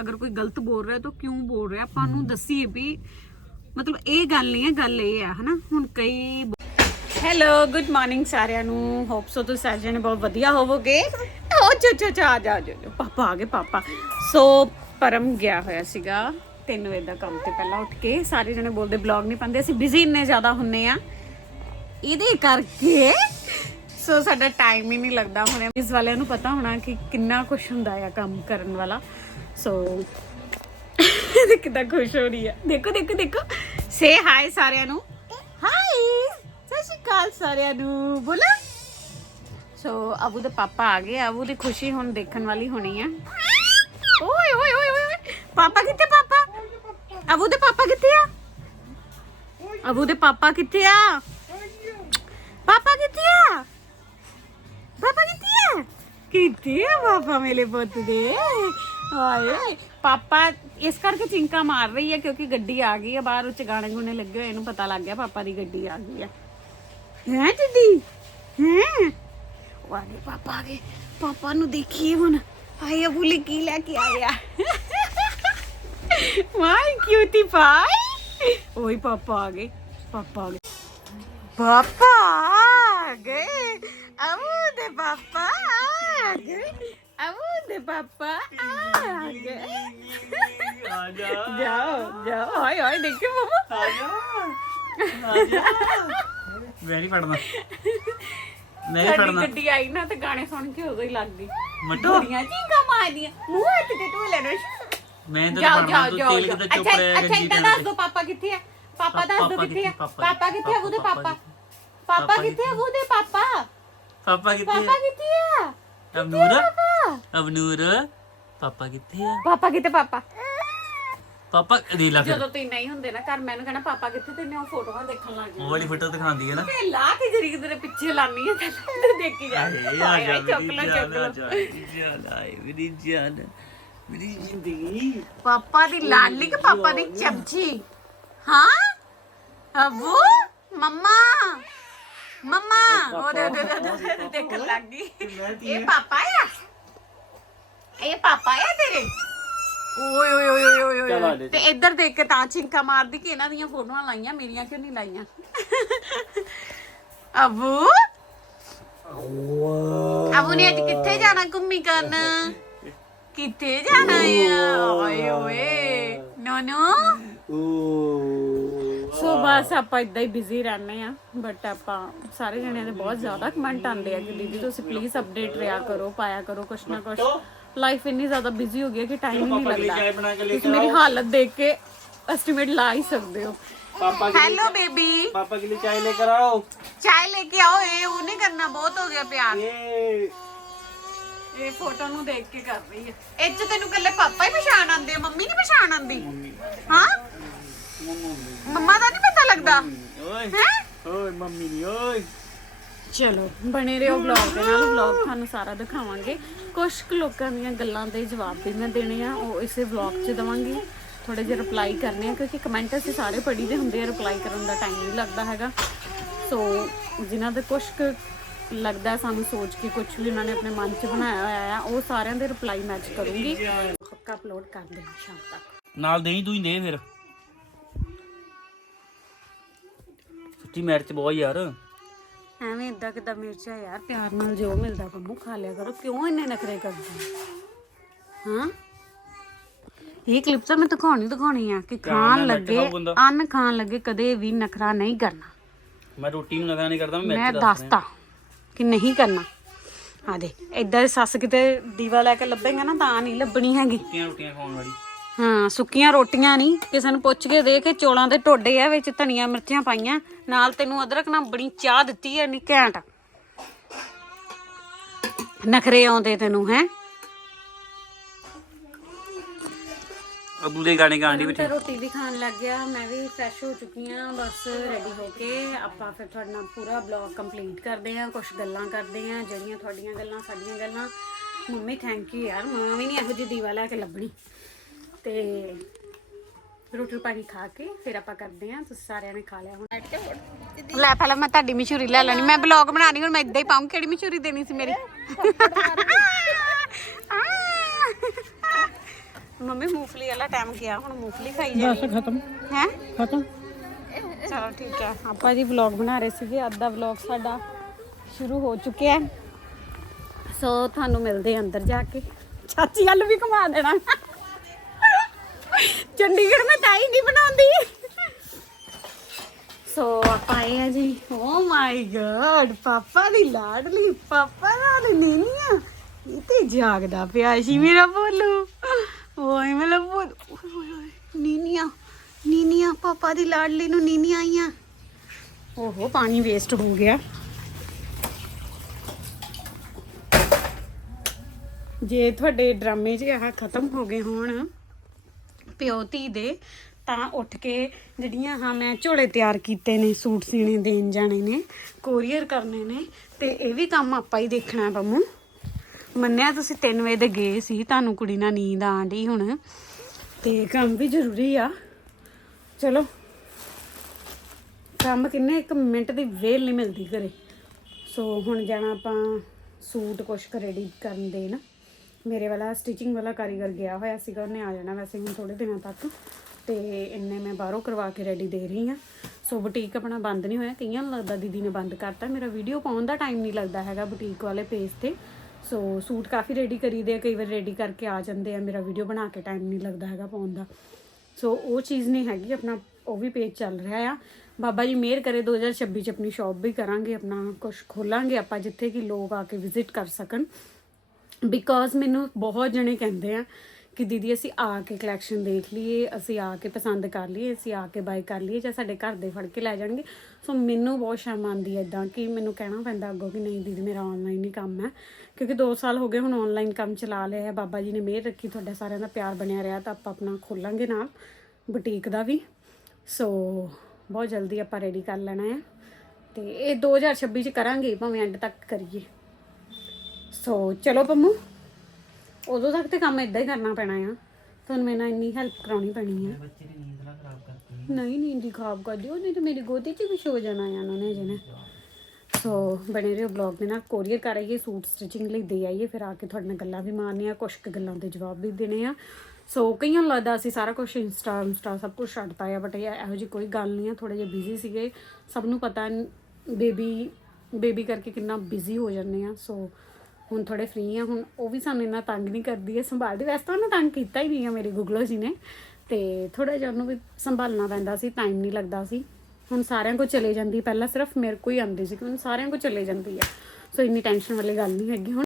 ਅਗਰ ਕੋਈ ਗਲਤ ਬੋਲ ਰਿਹਾ ਤਾਂ ਕਿਉਂ ਬੋਲ ਰਿਹਾ? ਆਪਾਂ ਨੂੰ ਦੱਸੀਏ ਵੀ ਮਤਲਬ ਇਹ ਗੱਲ ਨਹੀਂ ਹੈ ਗੱਲ ਇਹ ਆ ਹਨਾ? ਹੁਣ ਕਈ ਹੈਲੋ ਗੁੱਡ ਮਾਰਨਿੰਗ ਸਾਰਿਆਂ ਨੂੰ। ਹੋਪ ਸੋ ਤੁਸੀਂ ਸਾਰੇ ਜਣੇ ਬਹੁਤ ਵਧੀਆ ਹੋਵੋਗੇ। ਓ ਚੋ ਚੋ ਚੋ ਆ ਜਾ ਜਾ ਪਾਪਾ ਆ ਗਏ ਪਾਪਾ। ਸੋ ਪਰਮ ਗਿਆ ਹੋਇਆ ਸੀਗਾ। 3 ਵਜੇ ਦਾ ਕੰਮ ਤੇ ਪਹਿਲਾਂ ਉੱਠ ਕੇ ਸਾਰੇ ਜਣੇ ਬੋਲਦੇ ਬਲੌਗ ਨਹੀਂ ਪਾਉਂਦੇ ਅਸੀਂ ਬਿਜ਼ੀ ਇੰਨੇ ਜ਼ਿਆਦਾ ਹੁੰਨੇ ਆ। ਇਹਦੇ ਕਰਕੇ ਸੋ ਸਾਡਾ ਟਾਈਮ ਹੀ ਨਹੀਂ ਲੱਗਦਾ ਹੁਣ। ਇਸ ਵਾਲਿਆਂ ਨੂੰ ਪਤਾ ਹੋਣਾ ਕਿ ਕਿੰਨਾ ਕੁਝ ਹੁੰਦਾ ਆ ਕੰਮ ਕਰਨ ਵਾਲਾ। ਸੋ ਕਿੱਦਾਂ ਖੁਸ਼ ਹੋ ਰਹੀ ਹੈ ਦੇਖੋ ਦੇਖੋ ਦੇਖੋ। ਸੇ ਹਾਈ ਸਾਰਿਆਂ ਨੂੰ। ਹਾਈ ਸਤਿ ਸ਼੍ਰੀ ਅਕਾਲ ਸਾਰਿਆਂ ਨੂੰ। ਬੋਲਾ। ਸੋ ਅਬੂ ਦੇ ਪਾਪਾ ਆ ਗਏ। ਅਬੂ ਦੀ ਖੁਸ਼ੀ ਹੁਣ ਦੇਖਣ ਵਾਲੀ ਹੋਣੀ ਆ। ਓਏ ਓਏ ਓਏ ਓਏ। ਪਾਪਾ ਕਿੱਥੇ ਪਾਪਾ? ਅਬੂ ਦੇ ਪਾਪਾ ਕਿੱਥੇ ਆ? ਅਬੂ ਦੇ ਪਾਪਾ ਕਿੱਥੇ ਆ? ਪਾਪਾ ਕਿੱਥੇ ਆ? ਪਾਪਾ ਕਿੱਥੇ ਆ? ਕਿੱਥੇ ਆ ਪਾਪਾ ਮੇਰੇ ਪੁੱਤ ਦੇ? ਹਾਏ, ਪਾਪਾ ਇਸ ਕਰਕੇ ਚਿੰਕਾ ਮਾਰ ਰਹੀ ਹੈ ਕਿਉਂਕਿ ਗੱਡੀ ਆ ਗਈ ਹੈ, ਬਾਹਰ ਉੱਚ ਗਾਣੇ ਗੁਣੇ ਲੱਗੇ ਹੋਏ, ਇਹਨੂੰ ਪਤਾ ਲੱਗ ਗਿਆ ਪਾਪਾ ਦੀ ਗੱਡੀ ਆ ਗਈ ਹੈ। ਹੈ ਦੀਦੀ? ਹੈ? ਵਾਲੇ ਪਾਪਾ, ਆ ਗਏ। ਪਾਪਾ ਨੂੰ ਦੇਖੀਏ ਹੁਣ। ਹਾਏ ਅਬੂਲੇ ਕੀ ਲੈ ਕੇ ਆਇਆ? ਮਾਈ ਕਿਊਟੀ ਪਾਈ ਓਏ, ਪਾਪਾ ਆ ਗਏ, ਪਾਪਾ ਆ ਗਏ। ਪਾਪਾ ਆ ਗਏ। ਅਬੂ ਦੇ ਪਾਪਾ ਆ ਗਏ। ਅਬੂ ਦੇ ਪਾਪਾ ਆ ਗਏ ਆ ਜਾ ਜਾਓ ਜਾਓ ਹਾਏ ਹਾਏ ਦੇਖੋ ਜਾ ਮੈਂ ਨਹੀਂ ਪੜਨਾ ਨਹੀਂ ਸਾਡੀ ਪੜਨਾ ਗੱਡੀ ਆਈ ਨਾ ਤੇ ਗਾਣੇ ਸੁਣ ਕੇ ਉਦੋਂ ਹੀ ਲੱਗ ਗਈ। ਮਟੋ? ਬੜੀਆਂ ਚੀਕਾਂ ਮਾਰਦੀਆਂ। ਮੂੰਹ ਹੱਥ ਤੇ ਟੋਲੇ ਲੈਣਾ ਮੈਂ ਤਾਂ ਜਾਓ ਪੜਨਾ ਜਾਓ ਤੂੰ ਜਾਓ ਤੇਲ ਕਿਤੇ ਚੁੱਪ ਅੱਛਾ ਰਹਿ ਅੱਛਾ ਇਦਾਂ ਦੱਸ ਦੋ ਪਾਪਾ ਕਿੱਥੇ ਆ? ਪਾਪਾ ਦੱਸ ਦੋ ਪਾਪਾ ਕਿੱਥੇ ਆ? ਪਾਪਾ ਪਾਪਾ ਕਿੱਥੇ? ਆ ਉਹਦੇ ਪਾਪਾ ਪਾਪਾ ਪਾਪਾ ਪਾਪਾ ਕਿੱਥੇ ਆ ਉਹਦੇ ਪਾਪਾ ਪਾਪਾ ਕਿੱਥੇ? ਪਾਪਾ ਕਿੱਥੇ ਆ? ਅਬਨੂਰ ਪਾਪਾ ਅਬਨੂਰ ਪਾਪਾ ਕਿੱਥੇ ਆ? ਪਾਪਾ ਕਿੱਥੇ ਪਾਪਾ? ਪਾਪਾ ਦੇ ਲਾ ਫਿਰ। ਜਦੋਂ ਤੁਸੀਂ ਨਹੀਂ ਹੁੰਦੇ ਨਾ ਘਰ ਮੈਨੂੰ ਕਹਿਣਾ ਪਾਪਾ ਕਿੱਥੇ ਤੈਨੂੰ ਉਹ ਫੋਟੋਆਂ ਦੇਖਣ ਲੱਗ ਉਹ ਵਾਲੀ ਫੋਟੋ ਦਿਖਾਉਂਦੀ ਹੈ ਨਾ। ਤੇ ਲਾ ਕੇ ਜਰੀ ਤੇਰੇ ਪਿੱਛੇ ਲਾਨੀ ਆ ਤੇ ਤੂੰ ਦੇਖੀ ਜਾ। ਆਏ ਆ ਹਾਏ ਜਾ ਹਾਏ, ਚੁੱਕ ਮੇਰੀ ਲਓ ਜਾਨ ਚੁੱਕ ਆ ਲਓ ਜਾ ਮੇਰੀ ਜਾਨ ਆਏ ਮੇਰੀ ਜਾਨ ਮੇਰੀ ਜ਼ਿੰਦਗੀ। ਪਾਪਾ ਦੀ ਲਾਡਲੀ ਕਿ ਪਾਪਾ ਦੀ ਚਮਚੀ? ਹਾਂ? ਅਬੂ ਮੰਮਾ ਮੰਮਾ ਉਹਦੇ ਉਹਦੇ ਉਹਦੇ- ਉਹਦੇ ਦੇਖਣ ਲੱਗ ਗਈ। ਇਹ ਪਾਪਾ ਆ? ਇਹ ਪਾਪਾ ਆ ਤੇਰੇ? ਓਏ ਓਏ ਓਏ ਓਏ ਓਏ ਚੱਲ ਆ ਓਏ। ਲੈ। ਤੇ ਇੱਧਰ ਦੇਖ ਕੇ ਤਾਂ ਚਿੰਕਾ ਮਾਰਦੀ ਕਿ ਇਹਨਾਂ ਦੀਆਂ ਫੋਟੋਆਂ ਲਾਈਆਂ ਮੇਰੀਆਂ ਕਿਉਂ ਨਹੀਂ ਲਾਈਆਂ? ਅਬੂ? ਅਬੂ ਨੇ ਅੱਜ ਕਿੱਥੇ ਜਾਣਾ ਘੁੰਮੀ ਕਰਨ? ਕਿੱਥੇ ਜਾਣਾ ਆ? ਓਏ ਓਏ। ਨੋਨੋ? ਸੋ ਬਸ ਆਪਾਂ ਇਦਾਂ ਹੀ ਬਿਜ਼ੀ ਰਹਿੰਦੇ ਆ ਬਟ ਆਪਾਂ ਸਾਰੇ ਜਣਿਆਂ ਦੇ ਬਹੁਤ ਜ਼ਿਆਦਾ ਕਮੈਂਟ ਆਉਂਦੇ ਆ ਕਿ ਦੀਦੀ ਤੁਸੀਂ ਪਲੀਜ਼ ਅਪਡੇਟ ਰਿਆ ਕਰੋ ਪਾਇਆ ਕਰੋ ਕੁਛ ਨਾ ਕੁਛ। ਲਾਈਫ ਇੰਨੀ ਜ਼ਿਆਦਾ ਬਿਜ਼ੀ ਹੋ ਗਈ ਹੈ ਕਿ ਟਾਈਮ ਨਹੀਂ ਲੱਗਦਾ। ਤੁਸੀਂ ਮੇਰੀ ਹਾਲਤ ਦੇਖ ਕੇ ਐਸਟੀਮੇਟ ਲਾ ਹੀ ਸਕਦੇ ਹੋ। पापा के हेलो बेबी पापा के लिए चाय लेकर आओ चाय लेके आओ ये वो नहीं करना बहुत हो गया प्यार ये ਇਹ ਫੋਟੋ ਨੂੰ ਦੇਖ ਕੇ ਕਰ ਰਹੀ ਹੈ। ਇੱਥੇ ਤੈਨੂੰ ਕੱਲੇ ਪਾਪਾ ਹੀ ਪਛਾਣ ਆਂਦੇ ਮੰਮੀ ਨਹੀਂ ਪਛਾਣ ਆਂਦੀ ਹਾਂ? ਮੰਮਾ ਦਾ ਨਹੀਂ ਪਤਾ ਲੱਗਦਾ? ਓਏ ਮੰਮੀ ਨਹੀਂ ਓਏ। ਚਲੋ ਬਣੇ ਰਹੋ ਵਲੌਗ ਦੇ ਨਾਲ। ਵਲੌਗ ਤੁਹਾਨੂੰ ਸਾਰਾ ਦਿਖਾਵਾਂਗੇ। ਕੁਝ ਕੁ ਲੋਕਾਂ ਦੀਆਂ ਗੱਲਾਂ ਦੇ ਜਵਾਬ ਵੀ ਮੈਂ ਦੇਣੇ ਆ, ਉਹ ਇਸੇ ਵਲੌਗ 'ਚ ਦਵਾਂਗੀ। ਥੋੜੇ ਜਿਹਾ ਰਿਪਲਾਈ ਕਰਨੇ ਆ, ਕਿਉਂਕਿ ਕਮੈਂਟ ਅਸੀਂ ਸਾਰੇ ਪੜ੍ਹੀ ਦੇ ਹੁੰਦੇ ਆ ਰਿਪਲਾਈ ਕਰਨ ਦਾ ਟਾਈਮ ਨਹੀਂ ਲੱਗਦਾ ਹੈਗਾ। ਸੋ ਜਿਨ੍ਹਾਂ ਦੇ ਕੁਝ ਲੱਗਦਾ ਸਾਨੂੰ ਸੋਚ ਕੇ ਕੁਝ ਵੀ ਉਹਨਾਂ ਨੇ ਆਪਣੇ ਮਨ 'ਚ ਬਣਾਇਆ ਹੋਇਆ ਆ ਉਹ ਸਾਰਿਆਂ ਦੇ ਰਿਪਲਾਈ ਮੈਚ ਕਰੂੰਗੀ। ਪੱਕਾ ਅਪਲੋਡ ਕਰ ਦੇਣਾ ਸ਼ਾਮ ਤੱਕ। ਨਾਲ ਦੇਈ ਤੂੰ ਹੀ, ਦੇ ਫਿਰ। ਸੱਚੀ ਮੈਚ ਬਹੁਤ ਯਾਰ। ਐਵੇਂ ਇਦਾਂ ਕਿਦਾਂ ਮਿਰਚਾ ਯਾਰ ਪਿਆਰ ਨਾਲ ਜੋ ਮਿਲਦਾ ਪੰਮੂ ਖਾ ਲਿਆ ਕਰੋ ਕਿਉਂ ਇੰਨੇ ਨਖਰੇ ਕਰਦੇ ਹੋ? ਹਾਂ? ਇਹ ਕਲਿੱਪ ਤਾਂ ਮੈਂ ਦਿਖਾਉਣੀ ਦਿਖਾਉਣੀ ਆ ਕਿ ਖਾਣ ਲੱਗੇ। ਅੰਨ ਖਾਣ ਲੱਗੇ ਕਦੇ ਵੀ ਨਖਰਾ ਨਹੀਂ ਕਰਨਾ। ਮੈਂ ਰੋਟੀ ਨੂੰ ਨਗਾ ਨਹੀਂ ਕਰਦਾ ਮੈਂ ਮੈਂ ਦੱਸਤਾ ਕਿ ਨਹੀਂ ਕਰਨਾ। ਆ ਦੇ ਏਦਾਂ ਦੀ ਸੱਸ ਕਿਤੇ ਦੀਵਾ ਲੈ ਕੇ ਲੱਭੇਗਾ ਨਾ ਤਾਂ ਨਹੀਂ ਲੱਭਣੀ ਹੈਗੀ। ਰੋਟੀਆਂ ਰੋਟੀਆਂ ਖਾਣ ਵਾਲੀ। ਹਾਂ ਸੁੱਕੀਆਂ ਰੋਟੀਆਂ ਨਹੀਂ। ਕਿਸੇ ਨੂੰ ਪੁੱਛ ਕੇ ਦੇ ਕੇ ਚੋਲਾਂ ਦੇ ਟੋਡੇ ਆ ਵਿੱਚ ਧਨੀਆ ਮਿਰਚਾਂ ਪਾਈਆਂ। ਨਾਲ ਤੈਨੂੰ ਅਦਰਕ ਨਾਲ ਬੜੀ ਚਾਹ ਦਿੱਤੀ ਐ ਨੀ ਘੈਂਟ। ਨਖਰੇ ਆਉਂਦੇ ਤੈਨੂੰ ਹੈ? ਅਬੂ ਦੇ ਗਾਣੇ ਗਾਣ ਦੀ ਬੈਠੀ। ਰੋਟੀ ਵੀ ਖਾਣ ਲੱਗ ਗਿਆ ਮੈਂ ਵੀ ਫਰੈਸ਼ ਹੋ ਚੁੱਕੀ ਆ ਬਸ ਰੈਡੀ ਹੋ ਕੇ ਆਪਾਂ ਫਿਰ ਤੁਹਾਡੇ ਨਾਲ ਪੂਰਾ ਬਲੌਗ ਕੰਪਲੀਟ ਕਰਦੇ ਆ ਕੁਝ ਗੱਲਾਂ ਕਰਦੇ ਆ ਜਿਹੜੀਆਂ ਤੁਹਾਡੀਆਂ ਗੱਲਾਂ ਸਾਡੀਆਂ ਗੱਲਾਂ। ਮੰਮੀ ਥੈਂਕ ਯੂ ਯਾਰ ਮਾਂ ਵੀ ਨਹੀਂ ਇਹੋ ਜਿਹੀ ਦੀਵਾ ਲੈ ਕੇ ਲੱਭਣੀ। ਤੇ ਰੋਟੀ ਪਾਣੀ ਖਾ ਕੇ ਫਿਰ ਆਪਾਂ ਕਰਦੇ ਆ ਤੁਸੀਂ ਸਾਰਿਆਂ ਨੇ ਖਾ ਲਿਆ ਹੁਣ। ਲੈ ਪਹਿਲਾਂ ਮੈਂ ਤੁਹਾਡੀ ਮਸ਼ਹੂਰੀ ਲੈ ਲੈਣੀ ਮੈਂ ਬਲੌਗ ਬਣਾਣੀ ਹੁਣ ਮੈਂ ਇਦਾਂ ਹੀ ਪਾਉਂ ਕਿਹੜੀ ਮਸ਼ਹੂਰੀ ਦੇਣੀ ਸੀ ਮੇਰੀ? ਮੰਮੀ ਮੂੰਗਫਲੀ ਵਾਲਾ ਟਾਈਮ ਗਿਆ ਹੁਣ ਮੂੰਗਫਲੀ ਖਾਈ ਬਸ ਜਾਣੀ ਖਤਮ। ਹੈ? ਖਤਮ। ਚਲੋ ਠੀਕ ਹੈ ਆਪਾਂ ਜੀ ਵਲੌਗ ਬਣਾ ਰਹੇ ਸੀਗੇ ਅੱਜ ਦਾ ਵਲੌਗ ਸਾਡਾ ਸ਼ੁਰੂ ਹੋ ਚੁੱਕਿਆ ਹੈ। ਸੋ ਤੁਹਾਨੂੰ ਮਿਲਦੇ ਅੰਦਰ ਜਾ ਕੇ। ਚਾਚੀ ਵੱਲ ਵੀ ਘੁਮਾ ਦੇਣਾ। ਚੰਡੀਗੜ੍ਹ ਮੈਂ ਤਾਈ ਨਹੀਂ ਬਣਾਉਂਦੀ। ਸੋ ਆਪਾਂ ਆਏ ਆ ਜੀ। ਓ ਮਾਈ ਗॉड ਪਾਪਾ ਦੀ ਲਾਡਲੀ, ਪਾਪਾ ਨਾਲ ਨੀਨੀਆ। ਇਹ ਤੇ ਜਾਗਦਾ ਪਿਆ ਸੀ ਮੇਰਾ ਬੋਲੂ। ਓਏ ਮੇਰਾ ਬੋਲ ਨੀਨੀਆ ਨੀਨੀਆ, ਪਾਪਾ ਦੀ ਲਾਡਲੀ ਨੂੰ ਨੀਨੀਆਂ ਆਈਆਂ। ਓਹੋ, ਪਾਣੀ ਵੇਸਟ ਹੋ ਗਿਆ। ਜੇ ਤੁਹਾਡੇ ਡਰਾਮੇ 'ਚ ਆਹ ਖਤਮ ਹੋ ਗਏ ਹੋਣ ਪਿਓ ਧੀ ਦੇ, ਤਾਂ ਉੱਠ ਕੇ ਜਿਹੜੀਆਂ, ਹਾਂ, ਮੈਂ ਝੋਲੇ ਤਿਆਰ ਕੀਤੇ ਨੇ, ਸੂਟ ਸੀਣੇ ਦੇਣ ਜਾਣੇ ਨੇ, ਕੋਰੀਅਰ ਕਰਨੇ ਨੇ, ਤੇ ਇਹ ਵੀ ਕੰਮ ਆਪਾਂ ਹੀ ਦੇਖਣਾ ਬੰਮੂ ਮੰਨਿਆ ਤੁਸੀਂ 3 ਵਜੇ ਦੇ ਗਏ ਸੀ, ਤੁਹਾਨੂੰ ਕੁੜੀ ਨਾਲ ਨੀਂਦ ਆਣ ਡਈ ਹੁਣ, ਤੇ ਕੰਮ ਵੀ ਜ਼ਰੂਰੀ ਆ। ਚਲੋ, ਕੰਮ ਕਿੰਨੇ, ਇੱਕ ਮਿੰਟ ਦੀ ਵੇਲ ਨਹੀਂ ਮਿਲਦੀ ਘਰੇ। ਸੋ ਹੁਣ ਜਾਣਾ ਆਪਾਂ ਸੂਟ ਕੁਛ ਕੁ ਰੈਡੀ ਕਰਨ ਦੇਣ। ਮੇਰੇ ਵਾਲਾ ਸਟਿਚਿੰਗ ਵਾਲਾ ਕਾਰੀਗਰ ਗਿਆ ਹੋਇਆ ਸੀਗਾ, ਉਹਨੇ ਆ ਜਾਣਾ ਵੈਸੇ ਹੁਣ ਥੋੜੇ ਦਿਨਾਂ ਤੱਕ। ਤੇ ਇੰਨੇ ਮੈਂ ਬਾਹਰੋਂ ਕਰਵਾ ਕੇ ਰੈਡੀ ਦੇ ਰਹੀ ਆ ਸੋ ਬੁਟੀਕ ਆਪਣਾ ਬੰਦ ਨਹੀਂ ਹੋਇਆ, ਕਈਆਂ ਨੂੰ ਲੱਗਦਾ ਦੀਦੀ ਨੇ ਬੰਦ ਕਰਤਾ। ਮੇਰਾ ਵੀਡੀਓ ਪਾਉਣ ਦਾ ਟਾਈਮ ਨਹੀਂ ਲੱਗਦਾ ਹੈਗਾ ਬੁਟੀਕ ਵਾਲੇ ਪੇਜ ਤੇ। ਸੋ ਸੂਟ ਕਾਫੀ ਰੈਡੀ ਕਰੀਦੇ ਆ, ਕਈ ਵਾਰ ਰੈਡੀ ਕਰਕੇ ਆ ਜਾਂਦੇ ਆ। ਮੇਰਾ ਵੀਡੀਓ ਬਣਾ ਕੇ ਟਾਈਮ ਨਹੀਂ ਲੱਗਦਾ ਹੈਗਾ ਪਾਉਣ ਦਾ। ਸੋ ਉਹ ਚੀਜ਼ ਨਹੀਂ ਹੈਗੀ, ਆਪਣਾ ਉਹ ਵੀ ਪੇਜ ਚੱਲ ਰਿਹਾ ਆ। ਬਾਬਾ ਜੀ ਮਿਹਰ ਕਰੇ 2026 ਚ ਆਪਣੀ ਸ਼ਾਪ ਵੀ ਕਰਾਂਗੇ, ਆਪਣਾ ਕੁਝ ਖੋਲਾਂਗੇ ਆਪਾਂ, ਜਿੱਥੇ ਕਿ ਲੋਕ ਆ ਕੇ ਵਿਜ਼ਿਟ ਕਰ ਸਕਣ। ਬਿਕੋਜ਼ ਮੈਨੂੰ ਬਹੁਤ ਜਣੇ ਕਹਿੰਦੇ ਆ ਕਿ ਦੀਦੀ ਅਸੀਂ ਆ ਕੇ ਕਲੈਕਸ਼ਨ ਦੇਖ ਲਈਏ, ਅਸੀਂ ਆ ਕੇ ਪਸੰਦ ਕਰ ਲਈਏ, ਅਸੀਂ ਆ ਕੇ ਬਾਈ ਕਰ ਲਈਏ ਜਾਂ ਸਾਡੇ ਘਰ ਦੇ ਫੜ ਕੇ ਲੈ ਜਾਣਗੇ। ਸੋ ਮੈਨੂੰ ਬਹੁਤ ਸ਼ਰਮ ਆਉਂਦੀ ਹੈ ਇਦਾਂ ਕਿ ਮੈਨੂੰ ਕਹਿਣਾ ਪੈਂਦਾ ਅੱਗੋਂ ਕਿ ਨਹੀਂ ਦੀਦੀ ਮੇਰਾ ਆਨਲਾਈਨ ਹੀ ਕੰਮ ਹੈ। ਕਿਉਂਕਿ 2 ਸਾਲ ਹੋ ਗਏ ਹੁਣ ਆਨਲਾਈਨ ਕੰਮ ਚਲਾ ਲਿਆ ਹੈ ਬਾਬਾ ਜੀ ਨੇ ਮਿਹਰ ਰੱਖੀ, ਤੁਹਾਡਾ ਸਾਰਿਆਂ ਦਾ ਪਿਆਰ ਬਣਿਆ ਰਿਹਾ ਤਾਂ ਆਪਾਂ ਆਪਣਾ ਖੋਲਾਂਗੇ ਨਾਲ ਬੁਟੀਕ ਦਾ ਵੀ। ਸੋ ਬਹੁਤ ਜਲਦੀ ਆਪਾਂ ਰੈਡੀ ਕਰ ਲੈਣਾ ਹੈ ਤੇ ਇਹ 2026 ਚ ਕਰਾਂਗੇ, ਭਾਵੇਂ ਐਂਡ ਤੱਕ ਕਰੀਏ। ਸੋ ਚਲੋ ਪੰਮੂ ਉਦੋਂ ਤੱਕ ਤੇ ਕੰਮ ਇਦਾਂ ਹੀ ਕਰਨਾ ਪੈਣਾ ਆ। ਤੁਹਾਨੂੰ ਮੇਰੇ ਨਾਲ ਇੰਨੀ ਹੈਲਪ ਕਰਾਉਣੀ ਪੈਣੀ ਆ। ਬੱਚੇ ਦੀ ਨੀਂਦ ਨਾ ਖਰਾਬ ਕਰਤੀ। ਨਹੀਂ ਨੀਂਦ ਹੀ ਖਰਾਬ ਕਰ ਦਿਓ ਨਹੀਂ ਤਾਂ ਮੇਰੀ ਗੋਦੀ 'ਚ ਵੀ ਸੋ ਜਾਣਾ ਆ ਉਹਨਾਂ ਨੇ। ਜਿਹਨੇ ਸੋ ਬਣੇ ਰਹੋ ਬਲੌਗ ਦੇ ਨਾਲ। ਕੋਰੀਅਰ ਕਰ ਆਈਏ ਸੂਟ ਸਟਿਚਿੰਗ ਲਈ ਦੇ ਆਈਏ ਫਿਰ ਆ ਕੇ ਤੁਹਾਡੇ ਨਾਲ ਗੱਲਾਂ ਵੀ ਮਾਰਨੀਆਂ ਕੁਝ ਕੁ ਗੱਲਾਂ ਦੇ ਜਵਾਬ ਵੀ ਦੇਣੇ ਆ। ਸੋ ਕਈਆਂ ਨੂੰ ਲੱਗਦਾ ਅਸੀਂ ਸਾਰਾ ਕੁਝ ਇੰਸਟਾ ਇੰਸਟਾ ਸਭ ਕੁਝ ਛੱਡਤਾ ਆ ਬਟ ਇਹ ਇਹੋ ਜਿਹੀ ਕੋਈ ਗੱਲ ਨਹੀਂ ਆ ਥੋੜੇ ਜਿਹਾ ਬਿਜ਼ੀ ਸੀਗੇ। ਸਭ ਨੂੰ ਪਤਾ ਬੇਬੀ ਬੇਬੀ ਕਰਕੇ ਕਿੰਨਾ ਬਿਜ਼ੀ ਹੋ ਜਾਂਦੇ ਆ। ਸੋ ਹੁਣ ਥੋੜੇ ਫ੍ਰੀ ਆ ਹੁਣ ਉਹ ਵੀ ਸਾਨੂੰ ਇੰਨਾ ਤੰਗ ਨਹੀਂ ਕਰਦੀ ਹੈ ਸੰਭਾਲਦੀ। ਵੈਸੇ ਤਾਂ ਉਹਨੇ ਤੰਗ ਕੀਤਾ ਹੀ ਨਹੀਂ ਆ ਮੇਰੇ ਗੁਗਲੋ ਜੀ ਨੇ। ਤੇ ਥੋੜਾ ਜਿਹਾ ਉਹਨੂੰ ਵੀ ਸੰਭਾਲਣਾ ਪੈਂਦਾ ਸੀ ਟਾਈਮ ਨਹੀਂ ਲੱਗਦਾ ਸੀ। ਹੁਣ ਸਾਰਿਆਂ ਕੋ ਚਲੇ ਜਾਂਦੀ ਪਹਿਲਾਂ ਸਿਰਫ ਮੇਰੇ ਕੋ ਹੀ ਆਉਂਦੀ ਸੀ ਕਿ ਹੁਣ ਸਾਰਿਆਂ ਕੋ ਚਲੇ ਜਾਂਦੀ ਆ ਸੋ ਇੰਨੀ ਟੈਨਸ਼ਨ ਵਾਲੀ ਗੱਲ ਨਹੀਂ ਹੈਗੀ ਹੁਣ।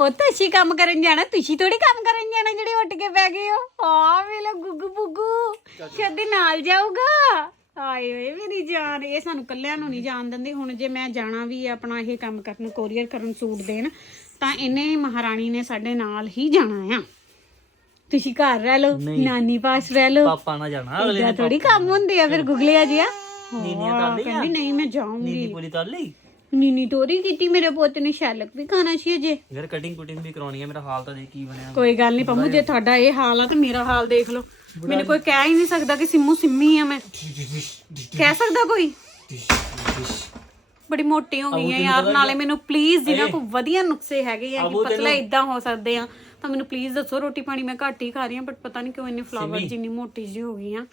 ਉਹ ਤੁਸੀਂ ਕੰਮ ਕਰਨ ਜਾਣਾ ਤੁਸੀਂ ਥੋੜੀ ਕੰਮ ਕਰਨ ਜਾਣਾ ਜਿਹੜੇ ਉੱਠ ਕੇ ਬਹਿ ਗਏ ਹੋ। ਆ ਵੇਲੇ ਗੁੱਗੂ ਬੁੱਗੂ ਕਦੇ ਨਾਲ ਜਾਊਗਾ। ਆਏ ਓਏ ਮੇਰੀ ਜਾਨ ਇਹ ਸਾਨੂੰ ਕੱਲਿਆਂ ਨੂੰ ਨਹੀਂ ਜਾਣ ਦਿੰਦੇ। ਹੁਣ ਜੇ ਮੈਂ ਜਾਣਾ ਵੀ ਹੈ ਆਪਣਾ ਇਹ ਕੰਮ ਕਰਨ ਕੋਰੀਅਰ ਕਰਨ ਸੂਟ ਦੇਣ ਤਾਂ ਇਹਨੇ ਮਹਾਰਾਣੀ ਨੇ ਸਾਡੇ ਨਾਲ ਹੀ ਜਾਣਾ ਆ। ਤੁਸੀਂ ਘਰ ਰਹਿ ਲਓ ਨਾਨੀ ਪਾਸ ਰਹਿ ਲਓ। ਪਾਪਾ ਨਾ ਜਾਣਾ ਅਗਲੇ ਇਦਾਂ ਥੋੜੀ ਕੰਮ ਹੁੰਦੇ ਆ ਫਿਰ ਗੁਗਲਿਆ ਜਿਆ ਨੀਨੀਆਂ ਤਾਂ ਲਈ ਕਹਿੰਦੀ ਨਹੀਂ ਮੈਂ ਜਾਊਂਗੀ। ਨੀਂਦੀ ਪੂਰੀ ਕਰ ਲਈ? ਨੀਨੀ ਤੋਰੀ ਕੀਤੀ ਮੇਰੇ ਪੁੱਤ ਨੇ ਸ਼ੈਲਕ ਵੀ ਖਾਣਾ ਸੀ ਅਜੇ। ਯਾਰ ਕਟਿੰਗ ਕੁਟਿੰਗ ਵੀ ਕਰਾਉਣੀ ਹੈ ਮੇਰਾ ਹਾਲ ਤਾਂ ਦੇਖ ਕੀ ਬਣਿਆ। ਕੋਈ ਗੱਲ ਨਹੀਂ ਪੰਮੂ ਜੇ ਤੁਹਾਡਾ ਇਹ ਹਾਲ ਆ ਤਾਂ ਮੇਰਾ ਹਾਲ ਦੇਖ ਲਓ। ਮੈਨੂੰ ਕੋਈ ਕਹਿ ਹੀ ਨਹੀਂ ਸਕਦਾ ਕਿ ਸਿੰਮੂ ਸਿੰਮੀ ਆ ਮੈਂ। ਕਹਿ ਸਕਦਾ ਕੋਈ? ਬੜੀ ਮੋਟੀ ਹੋ ਗਈ ਆ ਯਾਰ ਨਾਲੇ ਮੈਨੂੰ ਪਲੀਜ਼ ਜਿਹਨਾਂ ਕੋ ਵਧੀਆ ਨੁਕਸੇ ਹੈਗੇ ਆ ਕਿ ਪਤਲੇ ਇਦਾਂ ਹੋ ਸਕਦੇ ਆ। ਤਾਂ ਮੈਨੂੰ ਪਲੀਜ਼ ਦੱਸੋ ਰੋਟੀ ਪਾਣੀ ਮੈਂ ਘੱਟ ਹੀ ਖਾ ਰਹੀ ਹਾਂ ਬਟ ਪਤਾ ਨਹੀਂ ਕਿਉਂ ਇੰਨੇ ਫਲਾਵਰ ਜਿੰਨੀ ਮੋਟੀ ਜਿਹੀ ਹੋ ਗਈ ਆ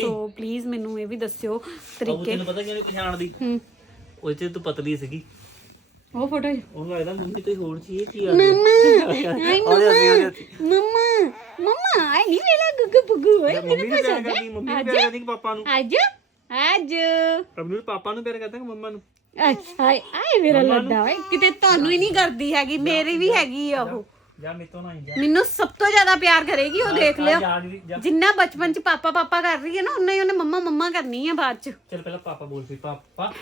ਸੋ ਪਲੀਜ਼ ਮੈਨੂੰ ਇਹ ਵੀ ਦੱਸਿਓ ਤਰੀਕੇ। ਤੈਨੂੰ ਪਤਾ ਕਿਉਂ ਨੀ ਪਛਾਣਦੀ ਹੂੰ। ਉਹ ਤੇ ਤੂੰ ਪਤਲੀ ਸੀਗੀ। ਉਹ ਫੋਟੋ ਉਹ ਲੱਗਦਾ ਮੰਮੀ ਕੋਈ ਹੋਰ ਚੀਜ਼ ਕੀ ਆ। ਮੰਮਾ ਮੰਮਾ। ਨਹੀਂ ਵੇਲਾ ਗੁੱਗੂ ਬੁੱਗੂ ਓਏ ਮੰਮੀ ਨੂੰ ਪਿਆਰ ਕਰਦੀ ਮੰਮੀ ਨੂੰ ਪਿਆਰ ਕਰਦੀ ਕਿ ਪਾਪਾ ਨੂੰ? ਅੱਜ? ਅੱਜ? ਪ੍ਰਭੂ ਨੂੰ ਪਾਪਾ ਨੂੰ ਪਿਆਰ ਕਰਦਾ ਕਿ ਮੰਮਾ ਨੂੰ? ਅੱਛਾ ਆਏ ਮੇਰਾ ਲੱਡਾ ਓਏ ਕਿਤੇ ਤੁਹਾਨੂੰ ਹੀ ਨਹੀਂ ਕਰਦੀ ਹੈਗੀ ਮੇਰੀ ਵੀ ਹੈਗੀ ਆ ਉਹ। ਜਾ ਮੇਤੋਂ ਨਾ ਜਾ। ਮੈਨੂੰ ਸਭ ਤੋਂ ਜ਼ਿਆਦਾ ਪਿਆਰ ਕਰੇਗੀ ਉਹ ਦੇਖ ਲਿਓ। ਜਾ ਵੀ ਜਾ ਜਿੰਨਾ ਬਚਪਨ ਚ ਪਾਪਾ ਪਾਪਾ ਕਰ ਰਹੀ ਹੈ ਨਾ ਉਨਾ ਹੀ ਉਹਨੇ ਮੰਮਾ ਮੰਮਾ ਕਰਨੀ ਹੈ ਬਾਅਦ ਚ। ਚੱਲ ਪਹਿਲਾਂ ਪਾਪਾ ਬੋਲ ਫਿਰ ਪਾਪਾ।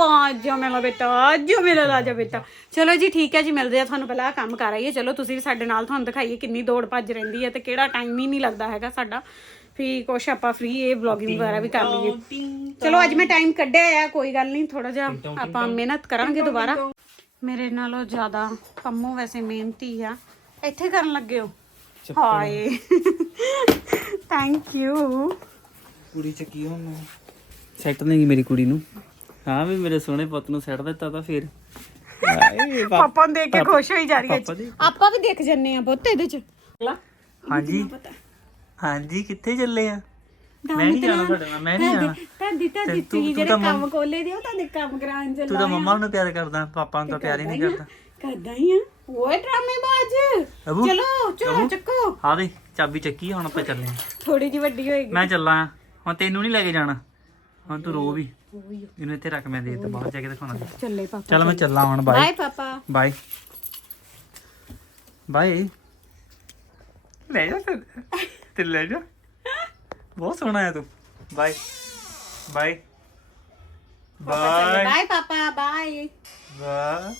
ਆ ਜਾ ਮੇਰਾ ਬੇਟਾ ਜਾ ਮੇਰਾ ਰਾਜਾ ਬੇਟਾ। ਚਲੋ ਜੀ ਠੀਕ ਹੈ ਜੀ ਮਿਲਦੇ ਆ ਤੁਹਾਨੂੰ ਪਹਿਲਾਂ ਆਹ ਕੰਮ ਕਰ ਆਈਏ। ਚਲੋ ਤੁਸੀਂ ਵੀ ਸਾਡੇ ਨਾਲ ਤੁਹਾਨੂੰ ਦਿਖਾਈਏ ਕਿੰਨੀ ਦੌੜ ਭੱਜ ਰਹਿੰਦੀ ਹੈ ਤੇ ਕਿਹੜਾ ਟਾਈਮ ਹੀ ਨਹੀਂ ਲੱਗਦਾ ਹੈਗਾ ਸਾਡਾ। ਫਿਰ ਕੁਛ ਆਪਾਂ ਫ੍ਰੀ ਇਹ ਵਲੌਗਿੰਗ ਵਗੈਰਾ ਵੀ ਕਰ ਲਈਏ। ਚਲੋ ਅੱਜ ਮੈਂ ਟਾਈਮ ਕੱਢਿਆ ਆ ਕੋਈ ਗੱਲ ਨਹੀਂ ਥੋੜਾ ਜਿਹਾ ਆਪਾਂ ਮਿਹਨਤ ਕਰਾਂਗੇ ਦੁਬਾਰਾ। ਮੇਰੇ ਨਾਲੋਂ ਜ਼ਿਆਦਾ ਪੰਮੂ ਵੈਸੇ ਮਿਹਨਤੀ ਆ। ਇੱਥੇ ਕਰਨ ਲੱਗੇ ਹੋ? ਹਾਏ। ਥੈਂਕ ਯੂ ਕੁੜੀ ਚ ਕੀ ਹੋਣਾ ਸੈੱਟ ਨਹੀਂ ਮੇਰੀ ਕੁੜੀ ਨੂੰ। ਹਾਂ ਵੀ ਮੇਰੇ ਸੋਹਣੇ ਪੁੱਤ ਨੂੰ ਸੈੱਟ ਦਿੱਤਾ ਤਾਂ ਫਿਰ। ਹਾਏ ਪਾਪਾ ਨੂੰ ਦੇਖ ਕੇ ਖੁਸ਼ ਹੋਈ ਜਾ ਰਹੀ ਹੈ। ਪਾਪਾ ਆਪਾਂ ਵੀ ਦੇਖ ਜੰਨੇ ਆ ਬੁੱਤ ਇਹਦੇ ਚ। ਹਾਂਜੀ। ਪਤਾ। ਹਾਂਜੀ ਕਿੱਥੇ ਚੱਲੇ ਆ? ਮੈਂ ਨਹੀਂ ਜਾਣਾ ਤੁਹਾਡੇ ਨਾਲ ਮੈਂ ਨਹੀਂ ਜਾਣਾ। ਤੁਹਾਡੀ ਤੁਹਾਡੀ ਤੂੰ- ਤੁਸੀਂ ਤੂੰ ਜਿਹੜੇ ਤਾਂ ਕੰਮ ਕੋਲੇ ਦੇ ਉਹ ਤੁਹਾਡੇ ਕੰਮ ਕਰਾਉਣ ਚੱਲਾ ਤੂੰ ਤਾਂ ਮੰਮਾ ਨੂੰ ਪਿਆਰ ਕਰਦਾ ਪਾਪਾ ਨੂੰ ਤਾਂ ਪਿਆਰ ਹੀ ਨਹੀਂ ਕਰਦਾ। ਕਰਦਾ ਹੀ ਆ। ਓਏ ਡਰਾਮੇ ਬਾਜ। ਚਲੋ ਚਲੋ ਚੱਕੋ। ਆ ਦੇ ਚਾਬੀ ਚੱਕੀ ਆ, ਹੁਣ ਆਪਾਂ ਚੱਲੇ ਆ ਥੋੜੀ ਜਿਹੀ ਵੱਡੀ ਹੋਏਗੀ। ਮੈਂ ਚੱਲਾਂ ਆ ਹੁਣ ਤੈਨੂੰ ਨਹੀਂ ਲੈ ਕੇ ਜਾਣਾ। ਹੁਣ ਤੂੰ ਰੋ ਵੀ। ਇਹਨੂੰ ਇੱਥੇ ਰੱਖ ਮੈਂ ਦੇ ਦਿੱਤਾ ਬਾਹਰ ਜਾ ਕੇ ਦਿਖਾਉਣਾ। ਚੱਲੇ ਪਾਪਾ ਚੱਲ ਮੈਂ ਚੱਲਾਂ ਹੁਣ ਬਾਏ ਬਾਏ ਪਾਪਾ। ਬਾਏ ਬਾਏ ਲੈ ਜਾ ਫਿਰ ਤੇ ਲੈ ਜਾ। ਬਹੁਤ ਸੋਹਣਾ ਹੈ ਤੂੰ। ਬਾਏ ਬਾਏ ਬਾਏ ਬਾਏ ਪਾਪਾ। ਬਾਏ ਬਾਏ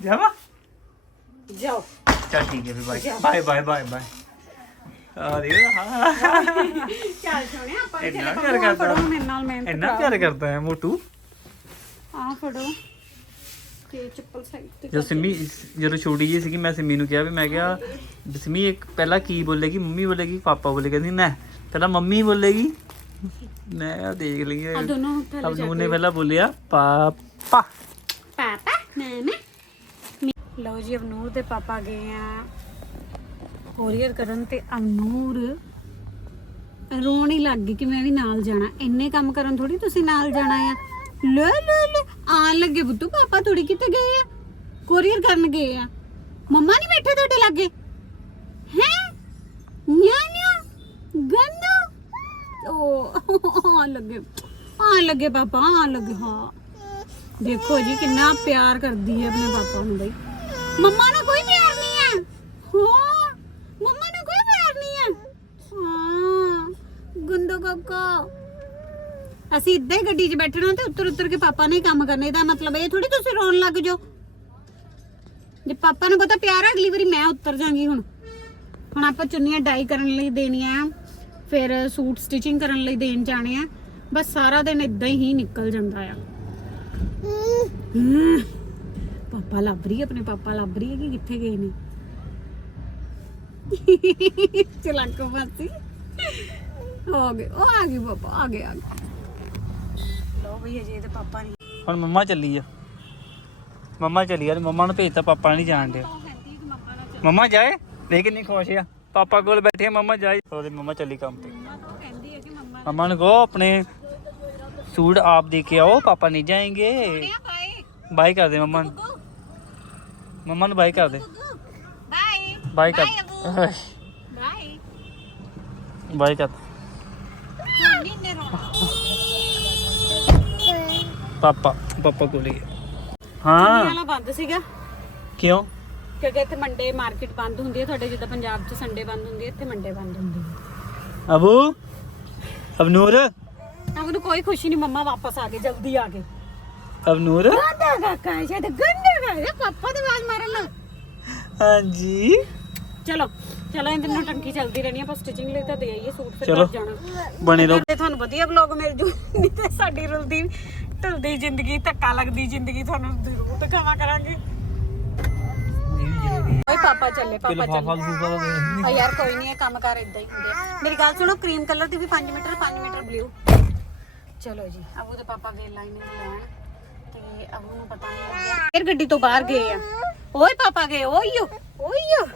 ਜਾਵਾ? ਜਾਓ। ਚੱਲ ਠੀਕ ਹੈ ਫਿਰ bye bye bye bye bye ਅਰੇ ਹਾਂ ਚੱਲ ਸੋਹਣਿਆ ਆਪਾਂ ਵੀ ਇੰਨਾ ਚੱਲੇ ਪਿਆਰ ਪਾਪਾ ਕਰਦਾ। ਫੜੋ ਮੇਰੇ ਨਾਲ ਮਿਹਨਤ ਇੰਨਾ ਪਿਆਰ ਕਰਦਾ ਹੈ ਮੋਟੂ। ਆ ਫੜੋ। ਤੇ ਚੱਪਲ ਸਾਈਡ ਤੇ ਜਦੋਂ ਸਿੰਮੀ ਜਦੋਂ ਛੋਟੀ ਜੀ ਸੀਗੀ ਮੈਂ ਸਿੰਮੀ ਨੂੰ ਕਿਹਾ ਵੀ ਮੈਂ ਕਿਹਾ ਵੀ ਸਿੰਮੀ ਇੱਕ ਪਹਿਲਾਂ ਕੀ ਬੋਲੇਗੀ ਮੰਮੀ ਬੋਲੇਗੀ ਪਾਪਾ ਬੋਲੇ ਕਹਿੰਦੀ ਨਾ ਪਹਿਲਾਂ ਮੰਮੀ ਬੋਲੇਗੀ ਮੈਂ ਦੇਖ ਲਈ ਆ ਦੋਨੋਂ ਥੱਲੇ ਅਬ ਨੂੰ ਨੇ ਪਹਿਲਾਂ ਬੋਲਿਆ ਪਾਪਾ। ਪਾਪਾ ਨਾਨਾ ਲਓ ਜੀ ਅਵਨੂਰ ਦੇ ਪਾਪਾ ਗਏ ਆ। ਕੋਰੀਅਰ ਕਰਨ ਤੇ ਅਵਨੂਰ ਰੋਣ ਹੀ ਲੱਗ ਗਈ ਕਿ ਮੈਂ ਵੀ ਨਾਲ ਜਾਣਾ। ਇੰਨੇ ਕੰਮ ਕਰਨ ਥੋੜੀ ਤੁਸੀਂ ਨਾਲ ਜਾਣਾ ਆ। ਲੈ ਲੈ ਲੈ ਆਣ ਲੱਗੇ ਬੁੱਤੂ ਪਾਪਾ ਥੋੜੀ ਕਿੱਥੇ ਗਏ ਆ? ਕੋਰੀਅਰ ਕਰਨ ਗਏ ਆ। ਮੰਮਾ ਨਹੀਂ ਬੈਠੇ ਤੁਹਾਡੇ ਲਾਗੇ? ਹੈ? ਨਿਆ ਗੰਦਾ ਉਹ ਆਣ ਲੱਗੇ। ਆਣ ਲੱਗੇ ਪਾਪਾ ਆਣ ਲੱਗੇ, ਹਾਂ। ਦੇਖੋ ਜੀ, ਕਿੰਨਾ ਪਿਆਰ ਕਰਦੀ ਹੈ ਆਪਣੇ ਪਾਪਾ ਨੂੰ ਬਈ। ਮੰਮਾ ਨਾਲ ਕੋਈ ਪਿਆਰ ਨਹੀਂ ਹੈ ਹਾਂ ਮੰਮਾ ਨਾਲ ਕੋਈ ਪਿਆਰ ਨਹੀਂ ਹੈ ਹਾਂ ਗੁੰਦੋ ਕਾਕਾ। ਅਸੀਂ ਇੱਦਾਂ ਹੀ ਗੱਡੀ 'ਚ ਬੈਠਣਾ ਤੇ ਉੱਤਰ ਉੱਤਰ ਕੇ ਪਾਪਾ ਨੇ ਹੀ ਕੰਮ ਕਰਨੇ। ਦਾ ਮਤਲਬ ਇਹ ਥੋੜੀ ਤੁਸੀਂ ਰੋਣ ਲੱਗ ਜਾਓ। ਜੇ ਪਾਪਾ ਨੂੰ ਪਤਾ ਪਿਆਰ ਅਗਲੀ ਵਾਰੀ ਮੈਂ ਉੱਤਰ ਜਾਾਂਗੀ ਹੁਣ। ਹੁਣ ਆਪਾਂ ਚੁੰਨੀਆਂ ਡਾਈ ਕਰਨ ਲਈ ਦੇਣੀਆਂ ਫਿਰ ਸੂਟ ਸਟਿਚਿੰਗ ਕਰਨ ਲਈ ਦੇਣ ਜਾਣੇ ਆ। ਬਸ ਸਾਰਾ ਦਿਨ ਇਦਾਂ ਹੀ ਨਿਕਲ ਜਾਂਦਾ ਆ। ਪਾਪਾ ਲੱਭ ਰਹੀ ਆਪਣੇ ਪਾਪਾ ਲੱਭ ਰਹੀ ਹੈ ਕਿ ਕਿੱਥੇ ਗਏ ਨੇ? ਚਲਾਕੋ ਮਾਸੀ। ਹੋ ਗਏ ਉਹ ਆ ਗਈ ਪਾਪਾ ਆ ਗਏ ਆ ਗਏ। ਲੋ ਬਈ ਅਜੇ ਤੇ ਪਾਪਾ ਨਹੀਂ। ਹੁਣ ਮੰਮਾ ਚੱਲੀ ਆ। ਮੰਮਾ ਚੱਲੀ ਆ ਤੇ ਮੰਮਾ ਨੂੰ ਭੇਜਤਾ ਪਾਪਾ ਨਹੀਂ ਜਾਣ ਕੇ ਆਓ ਪਾਪਾ ਨਹੀਂ ਜਾਏਂਗੇ। ਬਾਈ ਕਰ ਦੇ ਨੂੰ। ਮੰਮਾ ਨੂੰ ਬਾਈ ਕਰ ਬਾਈ ਕਰ। ਬਾਏ ਕਰ। ਪਾਪਾ ਪਾਪਾ ਕੋਲ ਹੀ। ਹੈ। ਹਾਂ ਵਾਲਾ ਬੰਦ ਸੀਗਾ। ਕਿਉਂ? ਕਿਉਂਕਿ ਇੱਥੇ ਮੰਡੇ ਮਾਰਕੀਟ ਬੰਦ ਹੁੰਦੀ ਹੈ ਤੁਹਾਡੇ ਜਿੱਦਾਂ ਪੰਜਾਬ 'ਚ ਸੰਡੇ ਬੰਦ ਹੁੰਦੀ ਹੈ ਇੱਥੇ ਮੰਡੇ ਬੰਦ ਹੁੰਦੀ ਹੈ। ਅਬੂ ਅਬਨੂਰ। ਤਾਂ ਉਹਨੂੰ ਕੋਈ ਖੁਸ਼ੀ ਨਹੀਂ ਮੰਮਾ ਵਾਪਸ ਆ ਗਏ ਜਲਦੀ ਆ ਗਏ। ਅਬਨੂਰ। ਗੰਦਾ ਕਾਕਾ ਸ਼ਾਇਦ ਗੰਦਾ ਕਾਕਾ ਪਾਪਾ ਦੀ ਆਵਾਜ਼ ਮਾਰਨ ਲੱਗ। ਹਾਂਜੀ। ਚਲੋ। ਚਲੋ ਇਹਨਾਂ ਦਿਨ ਟੰਕੀ ਚੱਲਦੀ ਰਹਿਣੀ ਆ ਪਰ ਸਟਿਚਿੰਗ ਲਈ ਤਾਂ ਦੇ ਆਈਏ ਸੂਟ ਫਿਰ ਚਲੋ। ਕਰ ਜਾਣਾ। ਬਣੇ ਰਹੋ। ਤੇ ਤੁਹਾਨੂੰ ਵਧੀਆ ਵਲੌਗ ਮਿਲ ਜੂ ਨਹੀਂ ਤੇ ਸਾਡੀ ਰੁਲਦੀ ਢਲਦੀ ਜ਼ਿੰਦਗੀ ਧੱਕਾ ਲੱਗਦੀ ਜ਼ਿੰਦਗੀ ਤੁਹਾਨੂੰ ਜ਼ਰੂਰ ਦਿਖਾਵਾ ਕਰਾਂਗੇ। ਓਏ ਪਾਪਾ ਚੱਲੇ ਤੇ ਪਾਪਾ ਲਫਾਫਾ ਚੱਲੇ। ਲਫੂਫਾ ਦਾ ਦੇ ਦਿੰਦੇ। ਆ ਯਾਰ ਕੋਈ ਨਹੀਂ ਇਹ ਕੰਮ ਕਾਰ ਇਦਾਂ ਹੀ ਹੁੰਦੇ ਆ। ਮੇਰੀ ਗੱਲ ਸੁਣੋ ਕਰੀਮ ਕਲਰ ਦੀ ਵੀ 5 ਮੀਟਰ 5 ਮੀਟਰ ਬਲੂ ਚਲੋ ਜੀ ਅਬੂ ਦੇ ਪਾਪਾ ਵੇਲ ਲਾਈਨਿੰਗ ਲੈਣ ਤੇ ਅਬੂ ਨੂੰ ਪਤਾ ਨਹੀਂ ਲੱਗਿਆ। ਫਿਰ ਗੱਡੀ ਤੋਂ ਬਾਹਰ ਗਏ ਆ। ਓਏ ਪਾਪਾ ਗਏ ਓਈਓ ਓਈਓ।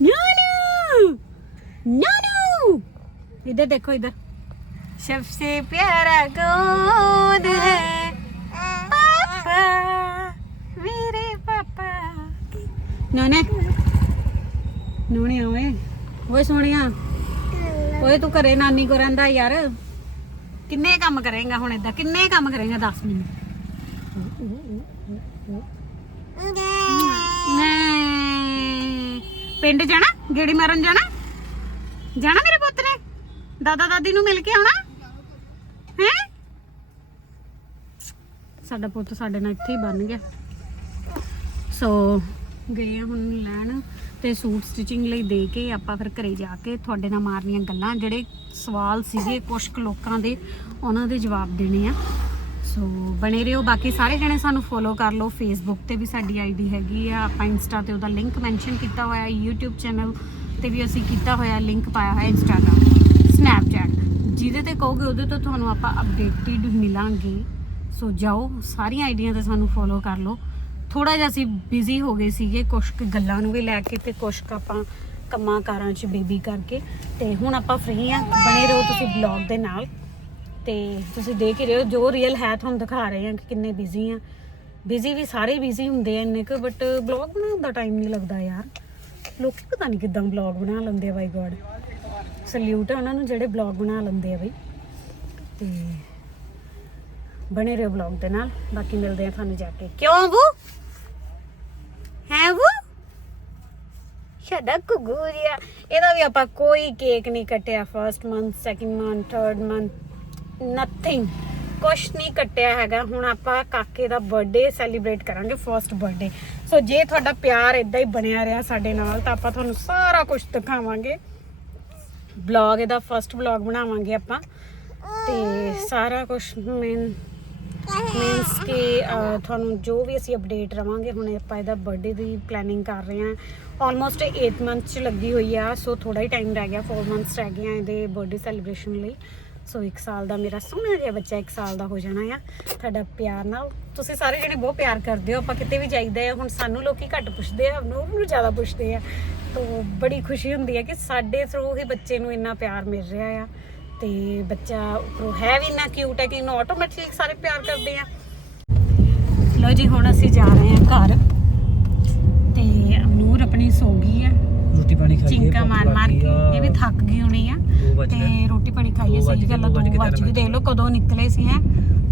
ਨਾਨੂ ਨਾਨੂ इधर देखो इधर सबसे प्यारा कौन है पापा मेरे पापा नोने ਨੋਣਿਆ ਓਏ ਓਏ ਸੋਹਣਿਆ ਓਏ ਤੂੰ ਘਰੇ ਨਾਨੀ ਕੋ ਰਹਿੰਦਾ ਯਾਰ ਕਿੰਨੇ ਕੰਮ ਕਰੇਗਾ ਹੁਣ ਏਦਾਂ ਕਿੰਨੇ ਕੰਮ ਕਰੇਗਾ ਦੱਸ ਮੈਨੂੰ ਪਿੰਡ ਜਾਣਾ, ਗੇੜੀ ਮਾਰਨ ਜਾਣਾ? ਜਾਣਾ ਮੇਰੇ ਪੁੱਤ ਨੇ? ਦਾਦਾ ਦਾਦੀ ਨੂੰ ਮਿਲ ਕੇ ਆਉਣਾ? ਹੈ? ਸਾਡਾ ਪੁੱਤ ਸਾਡੇ ਨਾਲ ਇੱਥੇ ਹੀ ਬਣ ਗਿਆ। ਸੋ ਗਏ ਹੁਣ ਲੈਣ ਤੇ ਸੂਟ ਸਟਿਚਿੰਗ ਲਈ ਦੇ ਕੇ ਆਪਾਂ ਫਿਰ ਘਰੇ ਜਾ ਕੇ ਤੁਹਾਡੇ ਨਾਲ ਮਾਰਨੀਆਂ ਗੱਲਾਂ, ਜਿਹੜੇ ਸਵਾਲ ਸੀਗੇ ਕੁਝ ਲੋਕਾਂ ਦੇ, ਉਹਨਾਂ ਦੇ ਜਵਾਬ ਦੇਣੇ ਆ। ਸੋ ਬਣੇ ਰਹੋ। ਬਾਕੀ ਸਾਰੇ ਜਣੇ ਸਾਨੂੰ ਫੋਲੋ ਕਰ ਲਓ। ਫੇਸਬੁੱਕ ਤੇ ਵੀ ਸਾਡੀ ਆਈਡੀ ਹੈਗੀ ਆ। ਆਪਾਂ ਇੰਸਟਾ ਤੇ ਉਹਦਾ ਲਿੰਕ ਮੈਂਸ਼ਨ ਕੀਤਾ ਹੋਇਆ ਹੈ। YouTube ਚੈਨਲ ਤੇ ਵੀ ਅਸੀਂ ਕੀਤਾ ਹੋਇਆ ਲਿੰਕ ਪਾਇਆ ਹੋਇਆ ਇੰਸਟਾਗ੍ਰam ਸਨੈਪਚੈਟ ਜਿਹਦੇ ਤੇ ਕਹੋਗੇ ਉਹਦੇ ਤੋਂ ਤੁਹਾਨੂੰ ਆਪਾਂ ਅਪਡੇਟਡ ਮਿਲਾਂਗੇ। ਸੋ ਜਾਓ, ਸਾਰੀਆਂ ਆਈਡੀਆਂ ਤੇ ਸਾਨੂੰ ਫੋਲੋ ਕਰ ਲਓ। ਥੋੜਾ ਜਿਹਾ ਅਸੀਂ ਬਿਜ਼ੀ ਹੋ ਗਏ ਸੀਗੇ ਕੁਝ ਕੁ ਗੱਲਾਂ ਨੂੰ ਵੀ ਲੈ ਕੇ ਤੇ ਕੁਝ ਕੁ ਆਪਾਂ ਕੰਮਾਂ ਕਾਰਾਂ 'ਚ ਬੀਬੀ ਕਰਕੇ। ਤੇ ਹੁਣ ਆਪਾਂ ਫ੍ਰੀ ਆ ਬਣੇ ਰਹੋ ਤੁਸੀਂ ਬਲੌਗ ਦੇ ਨਾਲ। ਤੇ ਤੁਸੀਂ ਦੇਖ ਹੀ ਰਹੇ ਹੋ, ਜੋ ਰੀਅਲ ਹੈ ਤੁਹਾਨੂੰ ਦਿਖਾ ਰਹੇ ਹਾਂ ਕਿ ਕਿੰਨੇ ਬਿਜ਼ੀ ਆ ਬਿਜ਼ੀ ਵੀ ਸਾਰੇ ਬਿਜ਼ੀ ਹੁੰਦੇ ਆ ਇੰਨੇ ਕੁ ਬਟ ਬਲੌਗ ਬਣਾਉਣ ਦਾ ਟਾਈਮ ਨਹੀਂ ਲੱਗਦਾ ਯਾਰ। ਲੋਕੀ ਪਤਾ ਨਹੀਂ ਕਿਦਾਂ ਬਲੌਗ ਬਣਾ ਲੈਂਦੇ ਆ ਬਾਈ ਗੋਡ ਸਲੂਟ ਆ ਉਹਨਾਂ ਨੂੰ ਜਿਹੜੇ ਬਲੌਗ ਬਣਾ ਲੈਂਦੇ ਆ ਬਈ। ਤੇ ਬਣੇ ਰਹੋ ਬਲੌਗ ਦੇ ਨਾਲ। ਬਾਕੀ ਮਿਲਦੇ ਆ ਤੁਹਾਨੂੰ ਜਾ ਕੇ। ਕਿਉਂ ਬੂ? ਹੈ ਬੂ? ਸ਼ਦਾ ਕੁਗੂਰੀਆ ਇਹਦਾ ਵੀ ਆਪਾਂ ਕੋਈ ਕੇਕ ਨਹੀਂ ਕੱਟਿਆ first month second month third month nothing ਕੁਛ ਨਹੀਂ ਕੱਟਿਆ ਹੈਗਾ। ਹੁਣ ਆਪਾਂ ਕਾਕੇ ਦਾ ਬਰਥਡੇ ਸੈਲੀਬ੍ਰੇਟ ਕਰਾਂਗੇ ਫਰਸਟ ਬਰਥਡੇ ਸੋ ਜੇ ਤੁਹਾਡਾ ਪਿਆਰ ਇਦਾਂ ਹੀ ਬਣਿਆ ਰਿਹਾ ਸਾਡੇ ਨਾਲ, ਤਾਂ ਆਪਾਂ ਤੁਹਾਨੂੰ ਸਾਰਾ ਕੁਝ ਦਿਖਾਵਾਂਗੇ। ਵਲੌਗ ਇਹਦਾ ਫਰਸਟ ਵਲੌਗ ਬਣਾਵਾਂਗੇ ਆਪਾਂ। ਤੇ ਸਾਰਾ ਕੁਝ ਮੇਨ ਮੀਨਸ ਕਿ ਤੁਹਾਨੂੰ ਜੋ ਵੀ ਅਸੀਂ ਅਪਡੇਟ ਰਵਾਂਗੇ, ਹੁਣ ਆਪਾਂ ਇਹਦਾ ਬਰਥਡੇ ਦੀ ਪਲੈਨਿੰਗ ਕਰ ਰਹੇ ਹਾਂ। ਆਲਮੋਸਟ 8 ਮੰਥ ਚ ਲੱਗੀ ਹੋਈ ਆ ਸੋ ਥੋੜਾ ਹੀ ਟਾਈਮ ਰਹਿ ਗਿਆ 4 ਮੰਥਸ ਰਹਿ ਗਏ ਆ ਇਹਦੇ ਬਰਥਡੇ ਸੈਲੀਬ੍ਰੇਸ਼ਨ ਲਈ। ਸੋ 1 ਸਾਲ ਦਾ ਮੇਰਾ ਸੋਹਣਾ ਜਿਹਾ ਬੱਚਾ 1 ਸਾਲ ਦਾ ਹੋ ਜਾਣਾ ਆ, ਤੁਹਾਡਾ ਪਿਆਰ ਨਾਲ। ਤੁਸੀਂ ਸਾਰੇ ਜਣੇ ਬਹੁਤ ਪਿਆਰ ਕਰਦੇ ਹੋ, ਆਪਾਂ ਕਿਤੇ ਵੀ ਜਾਈਦਾ ਆ, ਹੁਣ ਸਾਨੂੰ ਲੋਕੀ ਘੱਟ ਪੁੱਛਦੇ ਆ ਨੂੰ ਨੂੰ ਜ਼ਿਆਦਾ ਪੁੱਛਦੇ ਆ। ਤੋ ਬੜੀ ਖੁਸ਼ੀ ਹੁੰਦੀ ਹੈ ਕਿ ਸਾਡੇ ਥਰੂ ਹੀ ਬੱਚੇ ਨੂੰ ਇੰਨਾ ਪਿਆਰ ਮਿਲ ਰਿਹਾ ਆ। ਤੇ ਬੱਚਾ ਉੱਪਰੋਂ ਹੈ ਵੀ ਇੰਨਾ ਕਿਊਟ ਹੈ ਕਿ ਇਹਨੂੰ ਆਟੋਮੈਟਿਕਲੀ ਸਾਰੇ ਪਿਆਰ ਕਰਦੇ ਆ। ਲੋ ਜੀ, ਹੁਣ ਅਸੀਂ ਜਾ ਰਹੇ ਹਾਂ ਘਰ। ਤੇ ਨੂਰ ਆਪਣੀ ਸੋ ਗਈ ਆ। ਰੋਟੀ ਪਾਣੀ ਚਿੰਕਾ ਮਾਰ ਮਾਰ ਕੇ ਇਹ ਵੀ ਥੱਕ ਗਈ ਹੋਣੀ ਆ। ਤੇ ਰੋਟੀ ਪਾਣੀ ਖਾਈਏ ਸਹੀ ਗੱਲ ਆ ਦੋ ਵੱਜ 2 ਕੇ ਵਜ ਕੇ ਦੇਖ ਲਓ ਕਦੋਂ ਨਿਕਲੇ ਸੀ ਹੈ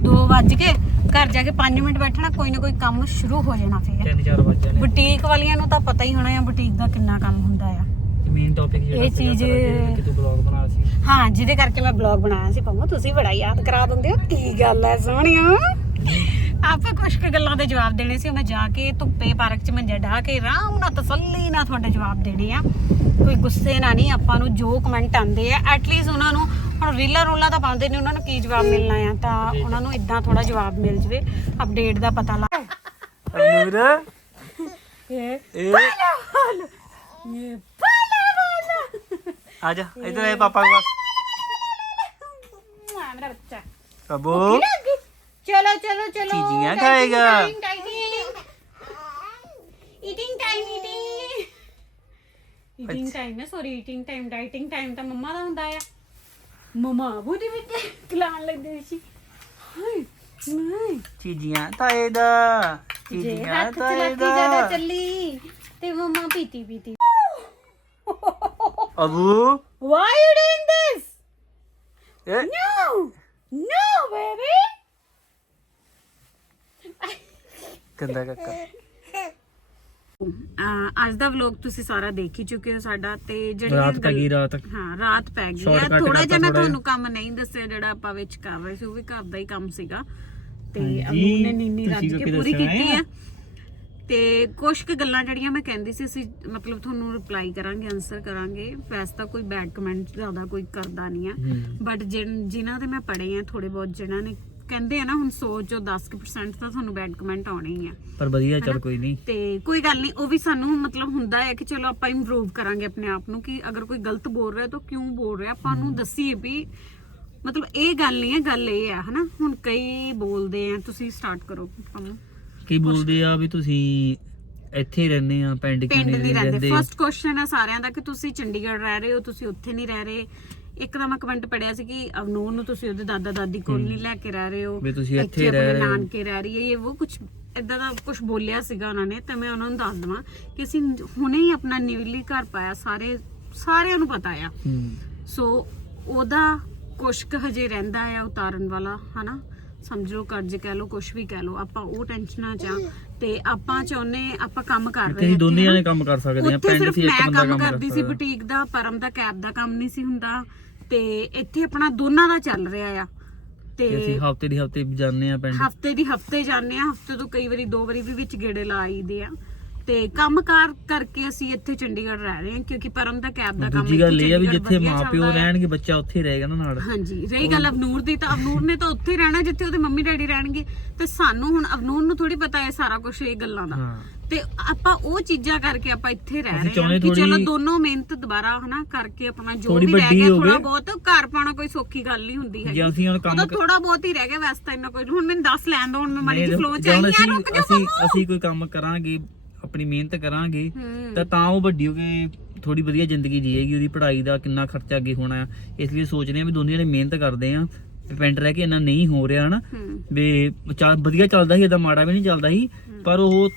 2 ਵਜ ਕੇ ਘਰ ਜਾ ਕੇ 5 ਮਿੰਟ ਬੈਠਣਾ ਕੋਈ ਨਾ ਕੋਈ ਕੰਮ ਸ਼ੁਰੂ ਹੋ ਜਾਣਾ ਫੇਰ। 3-4 ਵਜ ਜਾਣੇ ਬੁਟੀਕ ਵਾਲੀਆਂ ਨੂੰ ਤਾਂ ਪਤਾ ਹੀ ਹੋਣਾ ਆ ਬੁਟੀਕ ਦਾ ਕਿੰਨਾ ਕੰਮ ਹੁੰਦਾ ਆ। ਮੇਨ ਟੌਪਿਕ ਜਿਹੜਾ ਇਹ ਚੀਜ਼- ਕਿ ਤੂੰ ਬਲੌਗ ਬਣਾ ਸੀ। ਹਾਂ ਜਿਹਦੇ ਕਰਕੇ ਮੈਂ ਬਲੌਗ ਬਣਾਇਆ ਸੀ ਪੰਮੋ ਤੁਸੀਂ ਬੜਾ ਯਾਦ ਕਰਾ ਦਿੰਦੇ ਹੋ। ਕੀ ਗੱਲ ਹੈ ਸੋਹਣਿਓ? ਆਪਾਂ ਕੁਝ ਕੁ ਗੱਲਾਂ ਦੇ ਜਵਾਬ ਦੇਣੇ ਸੀ ਮੈਂ ਜਾ ਕੇ ਧੁੱਪੇ ਪਾਰਕ 'ਚ ਮੰਜਾ ਢਾ ਕੇ ਆਰਾਮ ਨਾਲ ਤਸੱਲੀ ਨਾਲ ਤੁਹਾਡੇ ਜਵਾਬ ਦੇਣੇ ਆ। ਕੋਈ ਗੁੱਸੇ ਨਾਲ ਨਹੀਂ ਆਪਾਂ ਨੂੰ ਜੋ ਕਮੈਂਟ ਆਉਂਦੇ ਆ ਐਟਲੀਸਟ ਉਹਨਾਂ ਨੂੰ ਹੁਣ ਰੀਲਾਂ ਰੋਲਾਂ ਤਾਂ ਪਾਉਂਦੇ ਨੇ ਉਹਨਾਂ ਨੂੰ ਕੀ ਜਵਾਬ ਮਿਲਣਾ ਆ? ਤਾਂ ਉਹਨਾਂ ਨੂੰ ਇਦਾਂ ਥੋੜਾ ਜਵਾਬ ਮਿਲ ਜਵੇ ਅਪਡੇਟ ਦਾ ਪਤਾ ਲੱਗ ਨੂਰ ਇਹ? ਇਹ? ਇਹ? ਪਾਲਾ ਵਾਲਾ ਆ ਜਾ ਇਧਰ ਆ ਪਾਪਾ ਕੇ ਪਾਸ ਮੇਰਾ ਬੱਚਾ। ਬਾਬੂ? ਚਲੋ ਚਲੋ ਚਲੋ ਚੀਜ਼ੀਆਂ ਖਾਏਗਾ। Eating time eating eating time ਹੈ sorry eating time dieting time ਤਾਂ ਮੰਮਾ ਦਾ ਹੁੰਦਾ ਆ। ਮਮਾ ਬੁੱਧੀ ਵਿੱਚ ਖਿਲਾਣ ਲੱਗਦੇ ਸੀ। ਹਾਏ ਨਹੀਂ ਚੀਜ਼ੀਆਂ ਤਾਏ ਦਾ ਜੇ ਚੀਜ਼ੀਆਂ ਹੱਥ ਤਾਏ ਚਲਾਕੀ ਜ਼ਿਆਦਾ ਦਾ ਚੱਲੀ ਤੇ ਮਮਾ ਪੀਤੀ ਪੀਤੀ। Abu? Are you doing this? ਇਹ no no baby ਗੰਦਾ ਕੱਕਾ। ਅਹ ਅੱਜ ਦਾ ਵਲੌਗ ਤੁਸੀਂ ਸਾਰਾ ਦੇਖ ਹੀ ਚੁੱਕੇ ਹੋ ਸਾਡਾ ਤੇ ਜਿਹੜੀ ਰਾਤ ਪੈ ਗਈ ਰਾਤ। ਹਾਂ ਰਾਤ ਪੈ ਗਈ। ਆ Shortcut ਥੋੜਾ ਜਿਹਾ ਮੈਂ ਤੁਹਾਨੂੰ ਕੰਮ ਨਹੀਂ ਦੱਸਿਆ ਜਿਹੜਾ ਆਪਾਂ ਵਿੱਚ ਕਰ ਰਹੇ ਸੀ ਉਹ ਵੀ ਘਰ ਦਾ ਹੀ ਕੰਮ ਸੀਗਾ। ਤੇ ਹਾਂਜੀ, ਅਮੂ ਨੇ ਨੀਨੀ ਰੱਜ ਕੇ ਪੂਰੀ ਦੱਸਿਆ ਕੀਤੀ? ਆ। ਤੇ ਕੁਝ ਕੁ ਗੱਲਾਂ ਜਿਹੜੀਆਂ ਮੈਂ ਕਹਿੰਦੀ ਸੀ ਅਸੀਂ ਮਤਲਬ ਤੁਹਾਨੂੰ ਰਿਪਲਾਈ ਕਰਾਂਗੇ ਆਨਸਰ ਕਰਾਂਗੇ। ਵੈਸੇ ਤਾਂ ਕੋਈ ਬੈਡ ਕਮੈਂਟ ਜ਼ਿਆਦਾ ਕੋਈ ਕਰਦਾ ਨਹੀਂ ਆ। ਬਟ ਜਿਨ੍ਹਾਂ ਦੇ ਮੈਂ ਪੜ੍ਹੇ ਆ ਥੋੜੇ ਬਹੁਤ ਜਿਨ੍ਹਾਂ ਨੇ ਕਹਿੰਦੇ ਆ ਨਾ ਹੁਣ 100 ਚੋਂ 10% ਤਾਂ ਤੁਹਾਨੂੰ ਬੈਡ ਕਮੈਂਟ ਆਉਣੇ ਹੀ ਆ। ਪਰ ਵਧੀਆ ਚੱਲ? ਕੋਈ ਨਹੀਂ। ਤੇ ਕੋਈ ਗੱਲ ਨਹੀਂ ਉਹ ਵੀ ਸਾਨੂੰ ਮਤਲਬ ਹੁੰਦਾ ਹੈ ਕਿ ਚਲੋ ਆਪਾਂ ਇੰਪਰੂਵ ਕਰਾਂਗੇ ਆਪਣੇ ਆਪ ਨੂੰ ਕਿ ਅਗਰ ਕੋਈ ਗਲਤ ਬੋਲ ਰਿਹਾ ਤਾਂ ਕਿਉਂ ਬੋਲ ਰਿਹਾ? ਆਪਾਂ ਨੂੰ ਦੱਸੀਏ ਵੀ ਮਤਲਬ ਇਹ ਗੱਲ ਨਹੀਂ ਹੈ ਗੱਲ ਇਹ ਹੈ ਹਨਾ? ਹੁਣ ਕਈ ਬੋਲਦੇ ਆ ਤੁਸੀਂ ਸਟਾਰਟ ਕਰੋ ਪੰਮੂ ਕੀ ਬੋਲਦੇ ਆ ਵੀ ਤੁਸੀਂ ਇੱਥੇ ਹੀ ਰਹਿੰਦੇ ਆ ਪਿੰਡ ਕਿਉਂ ਪਿੰਡ ਨਹੀਂ ਰਹਿੰਦੇ। ਰਹਿੰਦੇ ਫਰਸਟ ਕੁਐਸਚਨ ਹੈ ਸਾਰਿਆਂ ਦਾ ਕਿ ਤੁਸੀਂ ਚੰਡੀਗੜ੍ਹ ਰਹਿ ਰਹੇ ਹੋ ਤੁਸੀਂ ਉੱਥੇ ਨਹੀਂ ਰਹਿ ਰਹੇ। ਇੱਕ ਤਾਂ ਮੈਂ ਕਮੈਂਟ ਪੜਿਆ ਸੀ ਕਿ ਅਵਨੂਰ ਨੂੰ ਤੁਸੀਂ ਉਹਦੇ ਦਾਦਾ ਦਾਦੀ ਕੋਲ ਨਹੀਂ ਲੈ ਕੇ ਰਹਿ ਰਹੇ ਹੋ ਵੀ ਤੁਸੀਂ ਇੱਥੇ ਰਹਿ ਰਹੇ ਹੋ। ਨਾਨਕੇ ਰਹਿ ਰਹੀ ਹੈ ਇਹ ਉਹ ਕੁਝ ਇਦਾਂ ਦਾ ਕੁਝ ਬੋਲਿਆ ਸੀਗਾ ਉਹਨਾਂ ਨੇ ਤੇ ਮੈਂ ਉਹਨਾਂ ਨੂੰ ਦੱਸ ਦਵਾਂ ਕਿ ਅਸੀਂ ਹੁਣੇ ਹੀ ਆਪਣਾ ਨਿਵਲੀ ਘਰ ਪਾਇਆ ਸਾਰੇ ਸਾਰਿਆਂ ਨੂੰ ਪਤਾ ਆ। ਹੂੰ। ਸੋ ਉਹਦਾ ਕੁਛ ਕੁ ਹਜੇ ਰਹਿੰਦਾ ਆ ਉਤਾਰਨ ਵਾਲਾ ਹਨਾ? ਸਮਝ ਕਰਜ਼ ਕਹਿ ਲਓ ਕੁਛ ਵੀ ਕਹਿ ਲਓ ਆਪਾਂ ਉਹ ਟੈਨਸ਼ਨਾਂ ਚ ਤੇ ਆਪਾਂ ਚਾਹੁੰਦੇ ਆਪਾਂ ਕੰਮ ਕਰ ਰਹੇ ਤੁਸੀਂ ਦੋਨੇ ਇੱਥੇ, ਜਾਣੇ। ਕੰਮ ਕਰ ਸਕਦੇ ਆ ਪਿੰਡ 'ਚ ਇੱਕ ਬੰਦਾ ਕੰਮ ਕੰਮ ਕਰ ਕਰਦੀ ਸੀ ਬੁਟੀਕ ਦਾ ਪਰਮ ਦਾ ਕੈਬ ਦਾ ਕੰਮ ਨਹੀਂ ਸੀ ਹੁੰਦਾ। ਤੇ ਇੱਥੇ ਆਪਣਾ ਦੋਨਾਂ ਦਾ ਚੱਲ ਰਿਹਾ ਆ। ਤੇ ਅਸੀਂ ਹਫ਼ਤੇ ਦੀ ਹਫ਼ਤੇ ਜਾਂਦੇ ਆ ਪਿੰਡ। ਹਫ਼ਤੇ ਦੀ ਹਫ਼ਤੇ ਜਾਂਦੇ ਆ ਹਫ਼ਤੇ ਤੋਂ ਕਈ ਵਾਰੀ ਦੋ ਵਾਰੀ ਵੀ ਵਿੱਚ ਗੇੜੇ ਲਾ ਆਈਦੇ ਆ। ਤੇ ਕੰਮਕਾਰ ਕਰਕੇ ਅਸੀਂ ਇੱਥੇ ਚੰਡੀਗੜ੍ਹ ਰਹਿ ਰਹੇ ਹਾਂ ਕਿਉਂਕਿ ਪਰਮ ਦਾ ਕੈਬ ਦਾ ਕੰਮ ਦੂਜੀ ਗੱਲ ਇੱਥੇ ਇਹ ਆ ਵੀ ਚੰਡੀਗੜ੍ਹ ਜਿੱਥੇ ਵਧੀਆ ਮਾਪਿਓ ਚੱਲਦਾ ਹੈ। ਰਹਿਣਗੇ ਬੱਚਾ ਉੱਥੇ ਹੀ ਰਹੇਗਾ ਨਾ ਨਾਲ। ਹਾਂਜੀ ਰਹੀ ਗੱਲ ਅਵਨੂਰ ਦੀ ਤਾਂ ਅਵਨੂਰ ਨੇ ਤਾਂ ਉੱਥੇ ਹੀ ਰਹਿਣਾ ਜਿੱਥੇ ਉਹਦੇ ਮੰਮੀ ਡੈਡੀ ਰਹਿਣਗੇ। ਤੇ ਸਾਨੂੰ ਹੁਣ ਅਵਨੂਰ ਨੂੰ ਥੋੜੀ ਪਤਾ ਹੈ ਸਾਰਾ ਕੁਝ ਇਹ ਗੱਲਾਂ ਦਾ। ਹਾਂ। ਤੇ ਆਪਾਂ ਉਹ ਚੀਜ਼ਾਂ ਕਰਕੇ ਆਪਾਂ ਇੱਥੇ ਰਹਿ ਅਸੀਂ ਰਹੇ ਹਾਂ ਚਾਹੁੰਦੇ ਕਿ ਚਲੋ ਥੋੜ੍ਹੀ- ਦੋਨੋਂ ਮਿਹਨਤ ਦੁਬਾਰਾ ਹਨਾ ਕਰਕੇ ਆਪਣਾ ਜੋ ਥੋੜ੍ਹੀ ਵੀ ਰਹਿ ਵੱਡੀ ਗਿਆ। ਥੋੜਾ ਬਹੁਤ ਘਰ ਪਾਉਣਾ ਕੋਈ ਸੌਖੀ ਗੱਲ ਨਹੀਂ ਹੁੰਦੀ ਹੈ ਜੇ ਅਸੀਂ ਹੁਣ ਕੰਮ ਥੋੜਾ ਬਹੁਤ ਹੀ ਰਹਿ ਗਿਆ ਵੈਸੇ ਤਾਂ ਇੰਨਾ ਕੋਈ ਹੁਣ ਮੈਨੂੰ ਦੱਸ ਲੈਣ ਦੋ ਹੁਣ ਮੈਂ ਮਾੜੀ ਜਿਹੀ ਫਲੋ ਚ ਆਈ ਰੁਕ ਜਾ ਅਸੀਂ ਅਸੀਂ ਕੋਈ ਕੰਮ ਕਰਾਂਗੇ ਆਪਣੀ ਮਿਹਨਤ ਕਰਾਂਗੇ ਤਾਂ ਤਾਂ ਉਹ ਵੱਡੀ ਹੋ ਕੇ ਥੋੜੀ ਵਧੀਆ ਜ਼ਿੰਦਗੀ ਜੀਏਗੀ ਉਹਦੀ ਪੜ੍ਹਾਈ ਦਾ ਕਿੰਨਾ ਖਰਚਾ ਅੱਗੇ ਹੋਣਾ ਆ ਇਸ ਲਈ ਸੋਚਦੇ ਆ ਵੀ ਦੋਨੇ ਜਣੇ ਮਿਹਨਤ ਕਰਦੇ ਆ ਪਿੰਡ ਰਹਿ ਕੇ ਇੰਨਾ ਨਹੀਂ ਹੋ ਰਿਹਾ ਹਨਾ। ਵੀ ਚੱਲ ਵਧੀਆ ਚੱਲਦਾ ਸੀ ਏਦਾਂ ਮਾੜਾ ਵੀ ਨਹੀਂ ਚੱਲਦਾ ਸੀ ਪਰ ਉਹ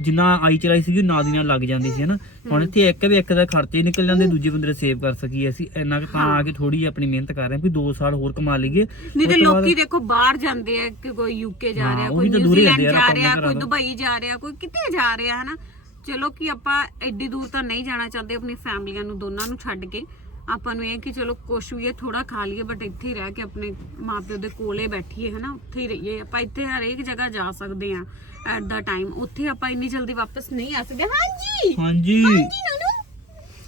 ਜਿੰਨਾ ਆਈ ਚਲਾਈ ਸੀਗੀ ਉਹ ਨਾਲ ਦੀ ਨਾਲ ਲੱਗ ਜਾਂਦੀ ਸੀ ਹਨਾ? ਹੁਣ ਇੱਥੇ ਇੱਕ ਵੀ ਇੱਕ ਦਾ ਖਰਚੇ ਨਿਕਲ ਜਾਂਦੇ ਦੂਜੇ ਬੰਦੇ ਦੇ ਸੇਵ ਕਰ ਸਕੀਏ ਅਸੀਂ। ਇੰਨਾ ਕੁ ਤਾਂ ਆ ਕੇ ਥੋੜੀ ਆਪਣੀ ਮਿਹਨਤ ਕਰ ਰਹੇ ਹਾਂ ਵੀ 2 ਸਾਲ ਹੋਰ ਕਮਾ ਲਈਏ। ਨਹੀਂ ਤੇ ਉਸ ਤੋਂ ਬਾਅਦ- ਲੋਕੀ ਦੇਖੋ ਬਾਹਰ ਜਾਂਦੇ ਆ ਕਿ ਕੋਈ ਯੂਕੇ ਜਾ ਹਾਂ, ਰਿਹਾ ਉਹ ਕੋਈ ਵੀ ਤਾਂ ਦੂਰ ਹੀ ਨਿਊਜ਼ੀਲੈਂਡ ਆ ਜਾ ਰਿਹਾ ਕੋਈ। ਦੁਬਈ ਜਾ ਰਿਹਾ ਕੋਈ ਕਿਤੇ ਜਾ ਰਿਹਾ ਹਨਾ? ਚਲੋ ਕਿ ਆਪਾਂ ਐਡੀ ਦੂਰ ਤਾਂ ਨਹੀਂ ਜਾਣਾ ਚਾਹਦੇ ਆਪਣੀ ਫੈਮਲੀਆਂ ਨੂੰ ਦੋਨਾਂ ਨੂੰ ਛੱਡ ਕੇ। ਆਪਾਂ ਨੂੰ ਇਹ ਕਿ ਚਲੋ ਕੁਛ ਵੀ ਹੈ ਥੋੜਾ ਖਾ ਲਈਏ ਬਟ ਇੱਥੇ ਹੀ ਰਹਿ ਕੇ ਆਪਣੇ ਮਾਪਿਓ ਦੇ ਕੋਲੇ ਬੈਠੀਏ ਹਨਾ? ਉੱਥੇ ਹੀ ਰਹੀਏ। ਆਪਾਂ ਇੱਥੇ ਹਰੇਕ ਜਗ੍ਹਾ ਜਾ ਸਕਦੇ ਆ ਐਟ ਦਾ ਟਾਈਮ ਉੱਥੇ ਆਪਾਂ ਇੰਨੀ ਜਲਦੀ ਵਾਪਸ ਨਹੀਂ ਆ ਸਕਦੇ ਹਾਂਜੀ! ਹਾਂਜੀ। ਹਾਂਜੀ ਨਾਨੂ।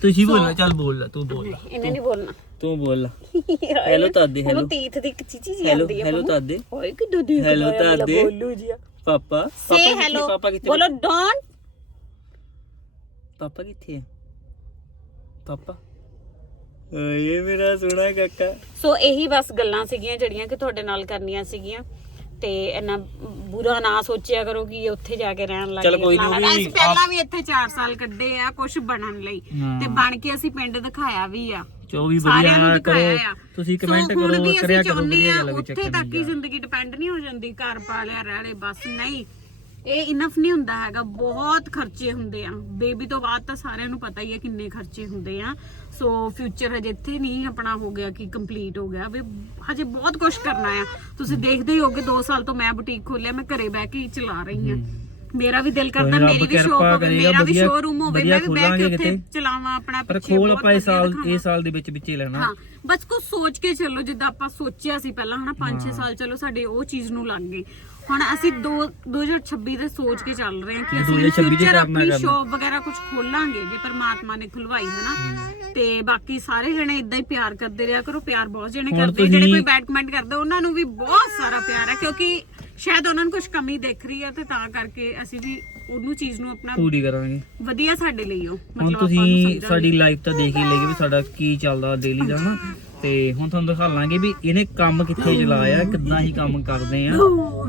ਤੁਸੀਂ ਬੋਲਣਾ ਚੱਲ ਬੋਲ ਲੈ ਤੂੰ ਬੋਲ ਲੈ। ਇਹਨੇ ਨਹੀਂ ਬੋਲਣਾ। ਤੂੰ ਬੋਲ ਲੈ। ਹੈਲੋ ਤਾਦੇ ਹੈਲੋ ਤੀਥ ਦੀ ਇੱਕ ਹੀ ਹੈਲੋ ਆਉਂਦੀ ਹੈ ਹੈਲੋ ਤਾਦੇ। ਓਏ ਕਿੱਦਾਂ ਦੀ ਹੈਲੋ ਤਾਦੇ। ਬੋਲੂ ਜੀ ਪਾਪਾ ਸੇ? ਹੈਲੋ ਪਾਪਾ ਕਿੱਥੇ ਬੋਲੋ ਡੋਂਟ ਪਾਪਾ ਕਿੱਥੇ ਹੈ ਪਾਪਾ। ਇਹ ਮੇਰਾ ਸੋਹਣਾ ਕਾਕਾ। ਸੋ ਇਹੀ ਬਸ ਗੱਲਾਂ ਸੀਗੀਆਂ ਜਿਹੜੀਆਂ ਕਿ ਤੁਹਾਡੇ ਨਾਲ ਕਰਨੀਆਂ ਸੀਗੀਆਂ। ਤੇ ਇੰਨਾ ਬੁਰਾ ਨਾ ਸੋਚਿਆ ਕਰੋ ਕਿ ਉੱਥੇ ਜਾ ਕੇ ਰਹਿਣ ਲੱਗ ਚੱਲ ਕੋਈ ਨੀ, ਵੀ ਅਸੀਂ ਪਹਿਲਾਂ ਵੀ ਇੱਥੇ 4 ਸਾਲ ਕੱਢੇ ਆ ਕੁਝ ਬਣਨ ਲਈ। ਤੇ ਬਣ ਕੇ ਅਸੀਂ ਪਿੰਡ ਦਿਖਾਇਆ ਵੀ ਆ। ਜੋ ਵੀ ਸਾਰਿਆਂ ਨੂੰ ਵਧੀਆ ਦਿਖਾਇਆ ਕਰੋ ਆ। ਤੁਸੀਂ ਕਮੈਂਟ ਕਰੋ ਕਰਿਆ ਕਰੋ ਵਧੀਆ ਆ ਗੱਲ ਵਿੱਚ ਉੱਥੇ ਤੱਕ ਹੀ ਜ਼ਿੰਦਗੀ ਡਿਪੈਂਡ ਨਹੀਂ ਹੋ ਜਾਂਦੀ ਘਰ ਪਾ ਲਿਆ ਰਹਿ ਲਏ ਬਸ ਨਹੀਂ। ਇਹ ਇਨਫ ਨਹੀਂ ਹੁੰਦਾ ਹੈਗਾ ਬਹੁਤ ਖਰਚੇ ਹੁੰਦੇ ਆ। ਬੇਬੀ ਤੋਂ ਬਾਅਦ ਤਾਂ ਸਾਰਿਆਂ ਨੂੰ ਪਤਾ ਹੀ ਹੈ ਕਿੰਨੇ ਖਰਚੇ ਹੁੰਦੇ ਆ। ਸੋ ਫਿਊਚਰ ਹਜੇ ਇੱਥੇ ਨਹੀਂ ਆਪਣਾ ਹੋ ਗਿਆ ਕਿ ਕੰਪਲੀਟ ਹੋ ਗਿਆ। ਵੀ ਹਜੇ ਬਹੁਤ ਕੁਝ ਕਰਨਾ ਆ। ਤੁਸੀਂ ਦੇਖਦੇ ਹੀ ਹੋਗੇ 2 ਸਾਲ ਤੋਂ ਮੈਂ ਬੁਟੀਕ ਖੋਲਿਆ ਮੈਂ ਘਰੇ ਬਹਿ ਕੇ ਹੀ ਚਲਾ ਰਹੀ ਹਾਂ। ਮੇਰਾ ਵੀ ਦਿਲ ਕਰਦਾ ਮੇਰੀ ਵੀ ਸ਼ੋਪ ਹੋਵੇ ਮੇਰਾ ਵੀ ਸ਼ੋਰੂਮ ਹੋਵੇ ਮੈਂ ਵੀ ਬਹਿ ਕੇ ਉੱਥੇ। ਚਲਾਵਾਂ ਆਪਣਾ ਪਰ ਪਿੱਛੇ ਖੋਲ ਆਪਾਂ ਇਸ ਸਾਲ। ਇਸ ਸਾਲ ਦੇ ਵਿੱਚ ਵਿੱਚ ਹੀ ਲੈਣਾ। ਹਾਂ ਬਸ ਕੁਝ ਸੋਚ ਕੇ ਚੱਲੋ ਜਿੱਦਾਂ ਆਪਾਂ ਸੋਚਿਆ ਸੀ ਪਹਿਲਾਂ ਹਨਾ 5-6 ਸਾਲ ਚਲੋ ਸਾਡੇ ਉਹ ਚੀਜ਼ ਨੂੰ ਲੱਗ ਗਏ। ਹੁਣ ਅਸੀਂ ਦੋ 2026 ਦੇ ਸੋਚ ਕੇ ਚੱਲ ਰਹੇ ਹਾਂ ਕਿ ਅਸੀਂ 2026 ਚ ਫਿਊਚਰ ਕਰਨਾ ਆਪਣੀ ਕਰਨਾ। ਸ਼ੋਪ ਵਗੈਰਾ ਕੁਝ ਖੋਲਾਂਗੇ ਜੇ ਪਰਮਾਤਮਾ ਨੇ ਖੁਲਵਾਈ ਹਨਾ ਤੇ ਬਾਕੀ ਸਾਰੇ ਜਣੇ ਇਦਾਂ ਹੀ ਪਿਆਰ ਕਰਦੇ ਰਿਹਾ ਕਰੋ ਪਿਆਰ ਬਹੁਤ ਜਣੇ ਹੁਣ ਕਰਦੇ ਜਿਹੜੇ ਤੁਸੀਂ- ਕੋਈ ਬੈਡ ਕਮੈਂਟ ਕਰਦੇ ਉਹਨਾਂ ਨੂੰ ਵੀ ਬਹੁਤ ਸਾਰਾ ਪਿਆਰ ਹੈ ਕਿਉਂਕਿ ਸ਼ਾਇਦ ਉਹਨਾਂ ਨੂੰ ਕੁਝ ਕਮੀ ਦਿਖ ਰਹੀ ਹੈ ਤੇ ਤਾਂ ਕਰਕੇ ਅਸੀਂ ਵੀ ਉਹਨੂੰ ਚੀਜ਼ ਨੂੰ ਆਪਣਾ ਪੂਰੀ ਕਰਾਂਗੇ ਵਧੀਆ ਸਾਡੇ ਲਈ ਉਹ ਹੁਣ ਮਤਲਬ ਆਪਾਂ ਨੂੰ ਤੁਸੀਂ ਸਮਝਾਂਗੇ। ਸਾਡੀ ਲਾਈਫ ਤਾਂ ਦੇਖ ਹੀ ਲਈਏ ਵੀ ਸਾਡਾ ਕੀ ਚੱਲਦਾ ਡੇਲੀ ਦਾ ਹਨਾ ਤੇ ਹੁਣ ਤੁਹਾਨੂੰ ਦਿਖਾ ਲਾਂਗੇ ਵੀ ਇਹਨੇ ਕੰਮ ਕਿੱਥੇ ਚਲਾਇਆ ਕਿੱਦਾਂ ਅਸੀਂ ਕੰਮ ਕਰਦੇ ਆ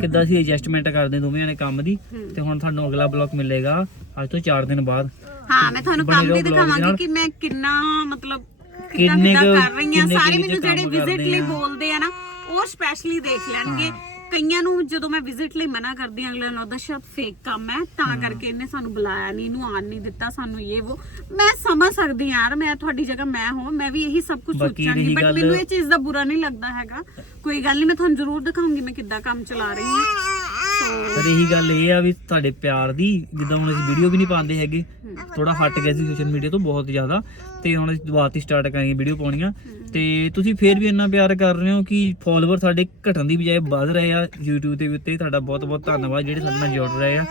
ਕਿੱਦਾਂ ਅਸੀਂ ਐਡਜਸਟਮੈਂਟ ਕਰਦੇ ਦੋਵੇਂ ਜਣੇ ਕੰਮ ਦੀ ਤੇ ਹੁਣ ਤੁਹਾਨੂੰ ਅਗਲਾ ਬਲੌਗ ਮਿਲੇਗਾ ਅੱਜ ਤੋਂ 4 ਦਿਨ ਬਾਅਦ ਹਾਂ ਮੈਂ ਤੁਹਾਨੂੰ ਕੰਮ ਵੀ ਦਿਖਾਵਾਂਗੀ। ਕਿ ਮੈਂ ਕਿੰਨਾ ਮਤਲਬ ਕਿੰਨਾ ਕਰ ਰਹੀ ਹਾਂ ਕਿੰਨੇ ਸਾਰੇ ਮੈਨੂੰ ਜਿਹੜੇ ਵਿਜ਼ਿਟ ਲਈ ਆ। ਬੋਲਦੇ ਆ ਨਾ ਉਹ ਸਪੈਸ਼ਲੀ ਦੇਖ ਲੈਣਗੇ ਕਈਆਂ ਨੂੰ ਜਦੋਂ ਮੈਂ ਵਿਜ਼ਿਟ ਲਈ ਮਨਾ ਕਰਦੀ ਹਾਂ ਅਗਲੇ ਨੂੰ ਉਹਦਾ ਸ਼ਾਇਦ ਫੇਕ ਕੰਮ ਹੈ। ਤਾਂ ਕਰਕੇ ਇਹਨੇ ਸਾਨੂੰ ਬੁਲਾਇਆ ਨਹੀਂ ਇਹਨੂੰ ਆਣ ਨਹੀਂ ਦਿੱਤਾ ਸਾਨੂੰ ਇਹ ਉਹ ਮੈਂ ਸਮਝ ਸਕਦੀ ਹਾਂ ਯਾਰ ਮੈਂ ਤੁਹਾਡੀ ਜਗ੍ਹਾ ਮੈਂ ਹੋ ਮੈਂ ਵੀ ਇਹੀ ਸਭ ਕੁਝ ਬਾਕੀ ਸੋਚਾਂਗੀ ਰਹੀ ਬਟ ਗੱਲ- ਮੈਨੂੰ ਇਹ ਚੀਜ਼ ਦਾ ਬੁਰਾ ਨਹੀਂ ਲੱਗਦਾ ਹੈਗਾ। ਕੋਈ ਗੱਲ ਨਹੀਂ ਮੈਂ ਤੁਹਾਨੂੰ ਜ਼ਰੂਰ ਦਿਖਾਉਂਗੀ ਮੈਂ ਕਿੱਦਾਂ ਕੰਮ ਚਲਾ ਰਹੀ ਹਾਂ। ਪਰ ਇਹੀ ਗੱਲ ਇਹ ਆ ਵੀ ਤੁਹਾਡੇ ਪਿਆਰ ਦੀ ਜਿੱਦਾਂ ਹੁਣ ਅਸੀਂ ਵੀਡੀਓ ਵੀ ਨਹੀਂ ਪਾਉਂਦੇ ਹੈਗੇ ਥੋੜਾ ਹਟ ਗਿਆ ਸੀ ਸੋਸ਼ਲ ਮੀਡੀਆ ਤੋਂ ਬਹੁਤ ਜ਼ਿਆਦਾ ਤੇ ਹੁਣ ਅਸੀਂ ਦੁਬਾਰਾ ਤੋਂ ਸਟਾਰਟ ਕਰਾਂਗੇ ਵੀਡੀਓ ਪਾਉਣੀਆਂ। ਤੇ ਤੁਸੀਂ ਫੇਰ ਵੀ ਇੰਨਾ ਪਿਆਰ ਕਰ ਰਹੇ ਹੋ ਕਿ ਫਾਲੋਅਰ ਸਾਡੇ ਘਟਣ ਦੀ ਬਜਾਏ ਵੱਧ ਰਹੇ ਆ YouTube ਦੇ ਉੱਤੇ ਤੁਹਾਡਾ ਬਹੁਤ ਬਹੁਤ ਧੰਨਵਾਦ ਜਿਹੜੇ ਸਾਡੇ ਨਾਲ ਜੁੜ ਰਹੇ ਆ।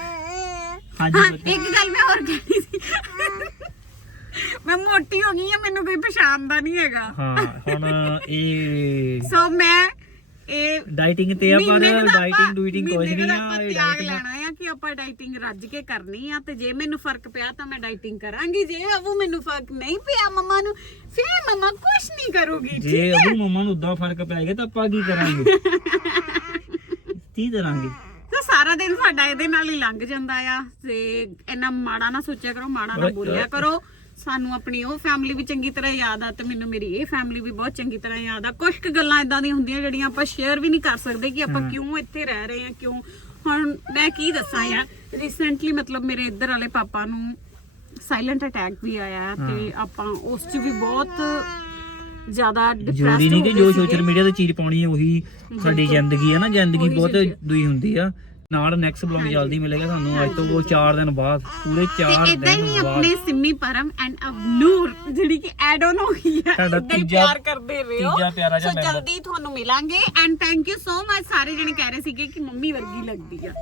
ਹਾਂਜੀ। ਇੱਕ ਗੱਲ ਮੈਂ ਹੋਰ ਕਹਿਣੀ ਸੀ। ਮੈਂ ਮੋਟੀ ਹੋ ਗਈ ਆ ਮੈਨੂੰ ਕੋਈ ਪਛਾਣਦਾ ਨਹੀਂ ਹੈਗਾ। ਹਾਂ ਹੁਣ ਇਹ ਸੋ ਮੈਂ ਇਹ ਡਾਈਟਿੰਗ ਤੇ ਆ ਪਰ ਮਹੀਨੇ ਕੁ ਦਾ ਆਪਾਂ- ਡਾਈਟਿੰਗ ਡੂਇਟਿੰਗ ਕੁਝ ਮਹੀਨੇ ਕੁ ਨਹੀਂ ਦਾ ਆ ਆਪਾਂ ਇਹ ਤਿਆਗ ਡਾਈਟਿੰਗ ਲੈਣਾ ਆ ਕਿ ਆਪਾਂ ਡਾਈਟਿੰਗ ਰੱਜ ਕੇ ਕਰਨੀ ਆ ਤੇ ਜੇ ਮੈਨੂੰ ਫ਼ਰਕ ਪਿਆ ਤਾਂ ਮੈਂ ਡਾਈਟਿੰਗ ਕਰਾਂਗੀ ਜੇ ਉਹ ਮੈਨੂੰ ਫ਼ਰਕ ਨਹੀਂ ਪਿਆ ਮੰਮਾ ਨੂੰ ਫਿਰ ਮੰਮਾ ਕੁਝ ਨਹੀਂ ਕਰੂਗੀ ਜੇ ਉਹ ਮਮਾ ਨੂੰ ਉਦਾਂ ਫ਼ਰਕ ਪੈ ਗਿਆ ਤਾਂ ਆਪਾਂ ਕੀ ਕਰਾਂਗੇ? ਕੀ ਕਰਾਂਗੇ? ਤਾਂ ਸਾਰਾ ਦਿਨ ਸਾਡਾ ਇਹਦੇ ਨਾਲ ਹੀ ਲੰਘ ਜਾਂਦਾ ਆ ਤੇ ਇੰਨਾ ਮਾੜਾ ਨਾ ਸੋਚਿਆ ਕਰੋ ਮਾੜਾ ਨਾ ਬੋਲਿਆ। ਕਰੋ। ਸਾਨੂੰ ਆਪਣੀ ਉਹ ਫੈਮਿਲੀ ਵੀ ਚੰਗੀ ਤਰ੍ਹਾਂ ਯਾਦ ਆ ਤੇ ਮੈਨੂੰ ਮੇਰੀ ਇਹ ਫੈਮਿਲੀ ਵੀ ਬਹੁਤ ਚੰਗੀ ਤਰ੍ਹਾਂ ਯਾਦ ਆ ਕੁਝ ਕੁ ਗੱਲਾਂ ਇਦਾਂ ਦੀਆਂ ਹੁੰਦੀਆਂ ਜਿਹੜੀਆਂ ਆਪਾਂ ਸ਼ੇਅਰ ਵੀ ਨਹੀਂ ਕਰ ਸਕਦੇ ਕਿ ਆਪਾਂ। ਕਿਉਂ ਇੱਥੇ ਰਹਿ ਰਹੇ ਹਾਂ ਕਿਉਂ ਹੁਣ ਮੈਂ ਕੀ ਦੱਸਾਂ ਯਾਰ ਰੀਸੈਂਟਲੀ ਮਤਲਬ ਮੇਰੇ ਇੱਧਰ ਵਾਲੇ ਪਾਪਾ ਨੂੰ ਸਾਇਲੈਂਟ ਅਟੈਕ ਵੀ ਆਇਆ ਤੇ ਆਪਾਂ ਉਸ 'ਚ ਵੀ ਬਹੁਤ ਜ਼ਿਆਦਾ ਜ਼ਰੂਰੀ ਡਿਪਰੈਸਡ ਨਹੀਂ ਕਿ ਜੋ। ਸੋਸ਼ਲ ਮੀਡੀਆ ਤੇ ਚੀਜ਼ ਪਾਉਣੀ ਹੈ ਉਹੀ ਸਾਡੀ ਜ਼ਿੰਦਗੀ ਹੈ ਨਾ ਜ਼ਿੰਦਗੀ ਬਹੁਤ। ਦੂਈ ਹੁੰਦੀ ਆ ਨਾਲ ਨੈਕਸਟ ਬਲੌਗ ਜਲਦੀ ਮਿਲੇਗਾ ਤੁਹਾਨੂੰ ਅੱਜ ਤੋਂ ਉਹ 4 ਦਿਨ ਬਾਅਦ ਪੂਰੇ 4 ਤੇ ਇਦਾਂ ਹੀ ਦਿਨ ਆਪਣੇ ਸਿੰਮੀ ਪਰਮ ਐਂਡ ਅਵਨੂਰ ਜਿਹੜੀ ਕਿ ਐਡ ਆਨ ਹੋ ਗਈ ਹੈ ਸਾਡਾ ਤੀਜਾ- ਪਿਆਰ ਕਰਦੇ ਰਹੋ। ਤੀਜਾ ਪਿਆਰਾ ਜਿਹਾ member। ਜਲਦੀ ਤੁਹਾਨੂੰ ਮਿਲਾਂਗੇ and thank you so much ਸਾਰੇ ਜਣੇ ਕਹਿ ਰਹੇ ਸੀਗੇ ਕਿ ਮੰਮੀ ਵਰਗੀ ਲੱਗਦੀ ਆ।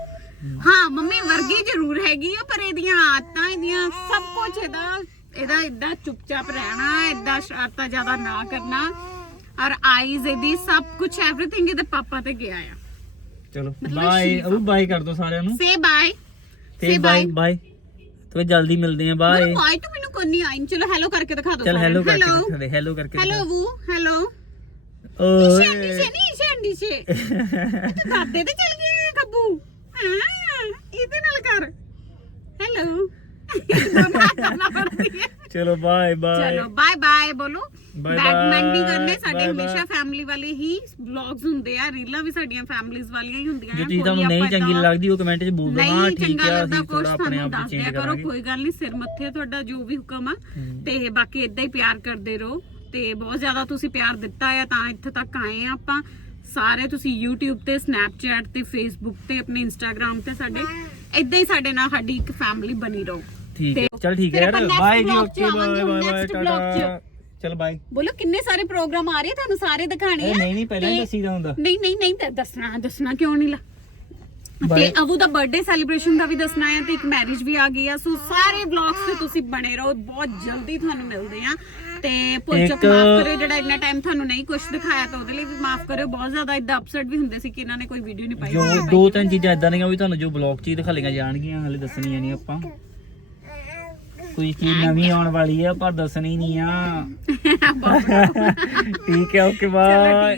ਹਾਂ। ਮੰਮੀ ਵਰਗੀ ਜ਼ਰੂਰ ਹੈਗੀ ਆ ਪਰ ਇਹਦੀਆਂ ਆਦਤਾਂ ਇਹਦੀਆਂ ਸਭ ਕੁਝ ਇਹਦਾ ਇਹਦਾ ਇਦਾਂ ਚੁੱਪਚਾਪ ਰਹਿਣਾ ਇਦਾਂ ਸ਼ਰਾਰਤਾਂ ਜ਼ਿਆਦਾ ਨਾ ਕਰਨਾ। ਔਰ ਆਈਜ਼ ਇਹਦੀ ਸਭ ਕੁਝ ਐਵਰੀਥਿੰਗ ਇਹਦੇ ਪਾਪਾ ਤੇ ਗਿਆ ਆ। ਚਲੋ ਬਾਏ ਅਬੂ ਬਾਏ ਕਰ ਦੋ ਸਾਰਿਆਂ ਨੂੰ। ਸੇ ਬਾਏ ਤੇ say ਬਾਏ bye. ਬਾਏ ਤੇ ਜਲਦੀ ਮਿਲਦੇ ਆ ਬਾਏ ਆਈ ਤੂੰ ਮੈਨੂੰ ਕੋਈ ਨਹੀਂ ਆਈ। ਚਲੋ ਹੈਲੋ ਕਰਕੇ ਦਿਖਾ ਦਿਓ ਚਲ ਹੈਲੋ ਕਰਕੇ ਦਿਖਾ ਦੇ ਹੈਲੋ ਕਰਕੇ ਹੈਲੋ ਵੂ ਹੈਲੋ ਓਏ। ਸ਼ੈਂਡੀ ਸੇ ਨਹੀਂ ਸ਼ੈਂਡੀ ਸੇ ਤੂੰ ਦਾਦੇ ਤੇ ਚਲ ਗਿਆ ਕੱਬੂ ਹਾਂ ਇਹਦੇ ਨਾਲ ਕਰ। ਹੈਲੋ ਚਲੋ ਬਾਏ ਬਾਏ ਚਲੋ ਬਾਏ ਬਾਏ ਬੋਲੋ। ਮੈਂਡ ਨਹੀਂ ਕਰਨੇ ਸਾਡੇ ਹਮੇਸ਼ਾ. ਫੈਮਿਲੀ ਵਾਲੇ ਹੀ ਵਲੌਗਸ ਹੁੰਦੇ ਆ ਰੀਲਾਂ ਵੀ ਸਾਡੀਆਂ ਫੈਮਿਲੀਜ਼ ਵਾਲੀਆਂ ਹੀ ਹੁੰਦੀਆਂ ਜੇ ਆ, ਚੀਜ਼ ਕੋਈ ਤੁਹਾਨੂੰ ਨਹੀਂ ਚੰਗੀ ਏਦਾਂ- ਲੱਗਦੀ ਉਹ ਕਮੈਂਟ 'ਚ ਬੋਲ ਦੇਣਾ ਨਹੀਂ ਠੀਕ ਆ ਅਸੀਂ ਥੋੜਾ ਆਪਣੇ ਆਪ ਦੱਸ ਚੇਂਜ ਦਿਆ ਕਰੋ ਕਰਾਂਗੇ। ਕੋਈ ਗੱਲ ਨਹੀਂ ਸਿਰ ਮੱਥੇ ਤੁਹਾਡਾ ਜੋ ਵੀ ਹੁਕਮ ਆ। ਤੇ ਬਾਕੀ ਇਦਾਂ ਹੀ ਪਿਆਰ ਕਰਦੇ ਰਹੋ ਤੇ ਬਹੁਤ ਜ਼ਿਆਦਾ ਤੁਸੀਂ ਪਿਆਰ ਦਿੱਤਾ ਆ ਤਾਂ ਇੱਥੇ ਤੱਕ ਆਏ ਆ ਆਪਾਂ। ਸਾਰੇ ਤੁਸੀਂ YouTube ਤੇ Snapchat ਤੇ Facebook ਤੇ ਆਪਣੇ Instagram ਤੇ ਸਾਡੇ ਇਦਾਂ ਹੀ ਸਾਡੇ ਨਾਲ ਸਾਡੀ ਇੱਕ ਫੈਮਿਲੀ ਬਣੀ ਰਹੋ। ਠੀਕ ਹੈ। ਚਲ ਠੀਕ ਹੈ ਯਾਰ ਬਾਏ ਜੀ ਓਕੇ ਬਾਏ ਬਾਏ। ਟਾਟਾ ਚਲ ਬਾਏ ਬੋਲੋ ਕਿੰਨੇ ਸਾਰੇ ਪ੍ਰੋਗਰਾਮ ਆ ਰਹੇ ਤੁਹਾਨੂੰ ਸਾਰੇ ਦਿਖਾਣੇ ਇਹ ਆ? ਨਹੀਂ ਨਹੀਂ ਪਹਿਲਾਂ ਹੀ ਤੇ- ਦੱਸੀ ਦਾ ਹੁੰਦਾ। ਨਹੀਂ ਨਹੀਂ ਨਹੀਂ ਦੱਸਣਾ ਦੱਸਣਾ ਕਿਉਂ ਨਹੀਂ ਲਾ? ਤੇ. ਅਬੂ ਦਾ ਬਰਥਡੇ ਸੈਲੀਬ੍ਰੇਸ਼ਨ ਦਾ ਵੀ ਦੱਸਣਾ ਹੈ ਤੇ ਇੱਕ ਮੈਰਿਜ ਵੀ ਆ ਗਈ ਆ। ਸੋ ਸਾਰੇ ਵਲੌਗਸ ਤੇ ਤੁਸੀਂ ਬਣੇ ਰਹੋ ਬਹੁਤ ਜਲਦੀ ਤੁਹਾਨੂੰ ਮਿਲਦੇ ਆ। ਤੇ ਚੁੱਕ ਇੱਕ- ਮਾਫ ਕਰਿਓ ਜਿਹੜਾ ਇੰਨਾ ਟਾਈਮ ਤੁਹਾਨੂੰ ਨਹੀਂ ਕੁਝ ਦਿਖਾਇਆ ਤਾਂ ਉਹਦੇ ਲਈ ਵੀ ਮਾਫ ਕਰਿਓ। ਬਹੁਤ ਜ਼ਿਆਦਾ ਇਦਾਂ ਅਪਸੈਟ ਵੀ ਹੁੰਦੇ ਸੀ ਕਿ ਇਹਨਾਂ ਨੇ ਕੋਈ ਵੀਡੀਓ ਨਹੀਂ ਪਾਈ। ਜੋ। ਦੋ ਤਿੰਨ ਚੀਜ਼ਾਂ ਇਦਾਂ ਦੀਆਂ ਵੀ ਤੁਹਾਨੂੰ ਜੋ ਬਲੌਗ 'ਚ ਹੀ ਦਿਖਾਲੀਆਂ ਜਾਣਗੀਆਂ ਹਲੇ ਦੱਸਣੀਆਂ ਨਹੀਂ ਆਪਾਂ। ਕੋਈ ਚੀਜ਼ ਨਵੀਂ ਆਉਣ ਵਾਲੀ ਆ ਪਰ ਦੱਸਣੀ ਨਹੀਂ ਆ। ਠੀਕ ਹੈ ਓਕੇ ਬਾਏ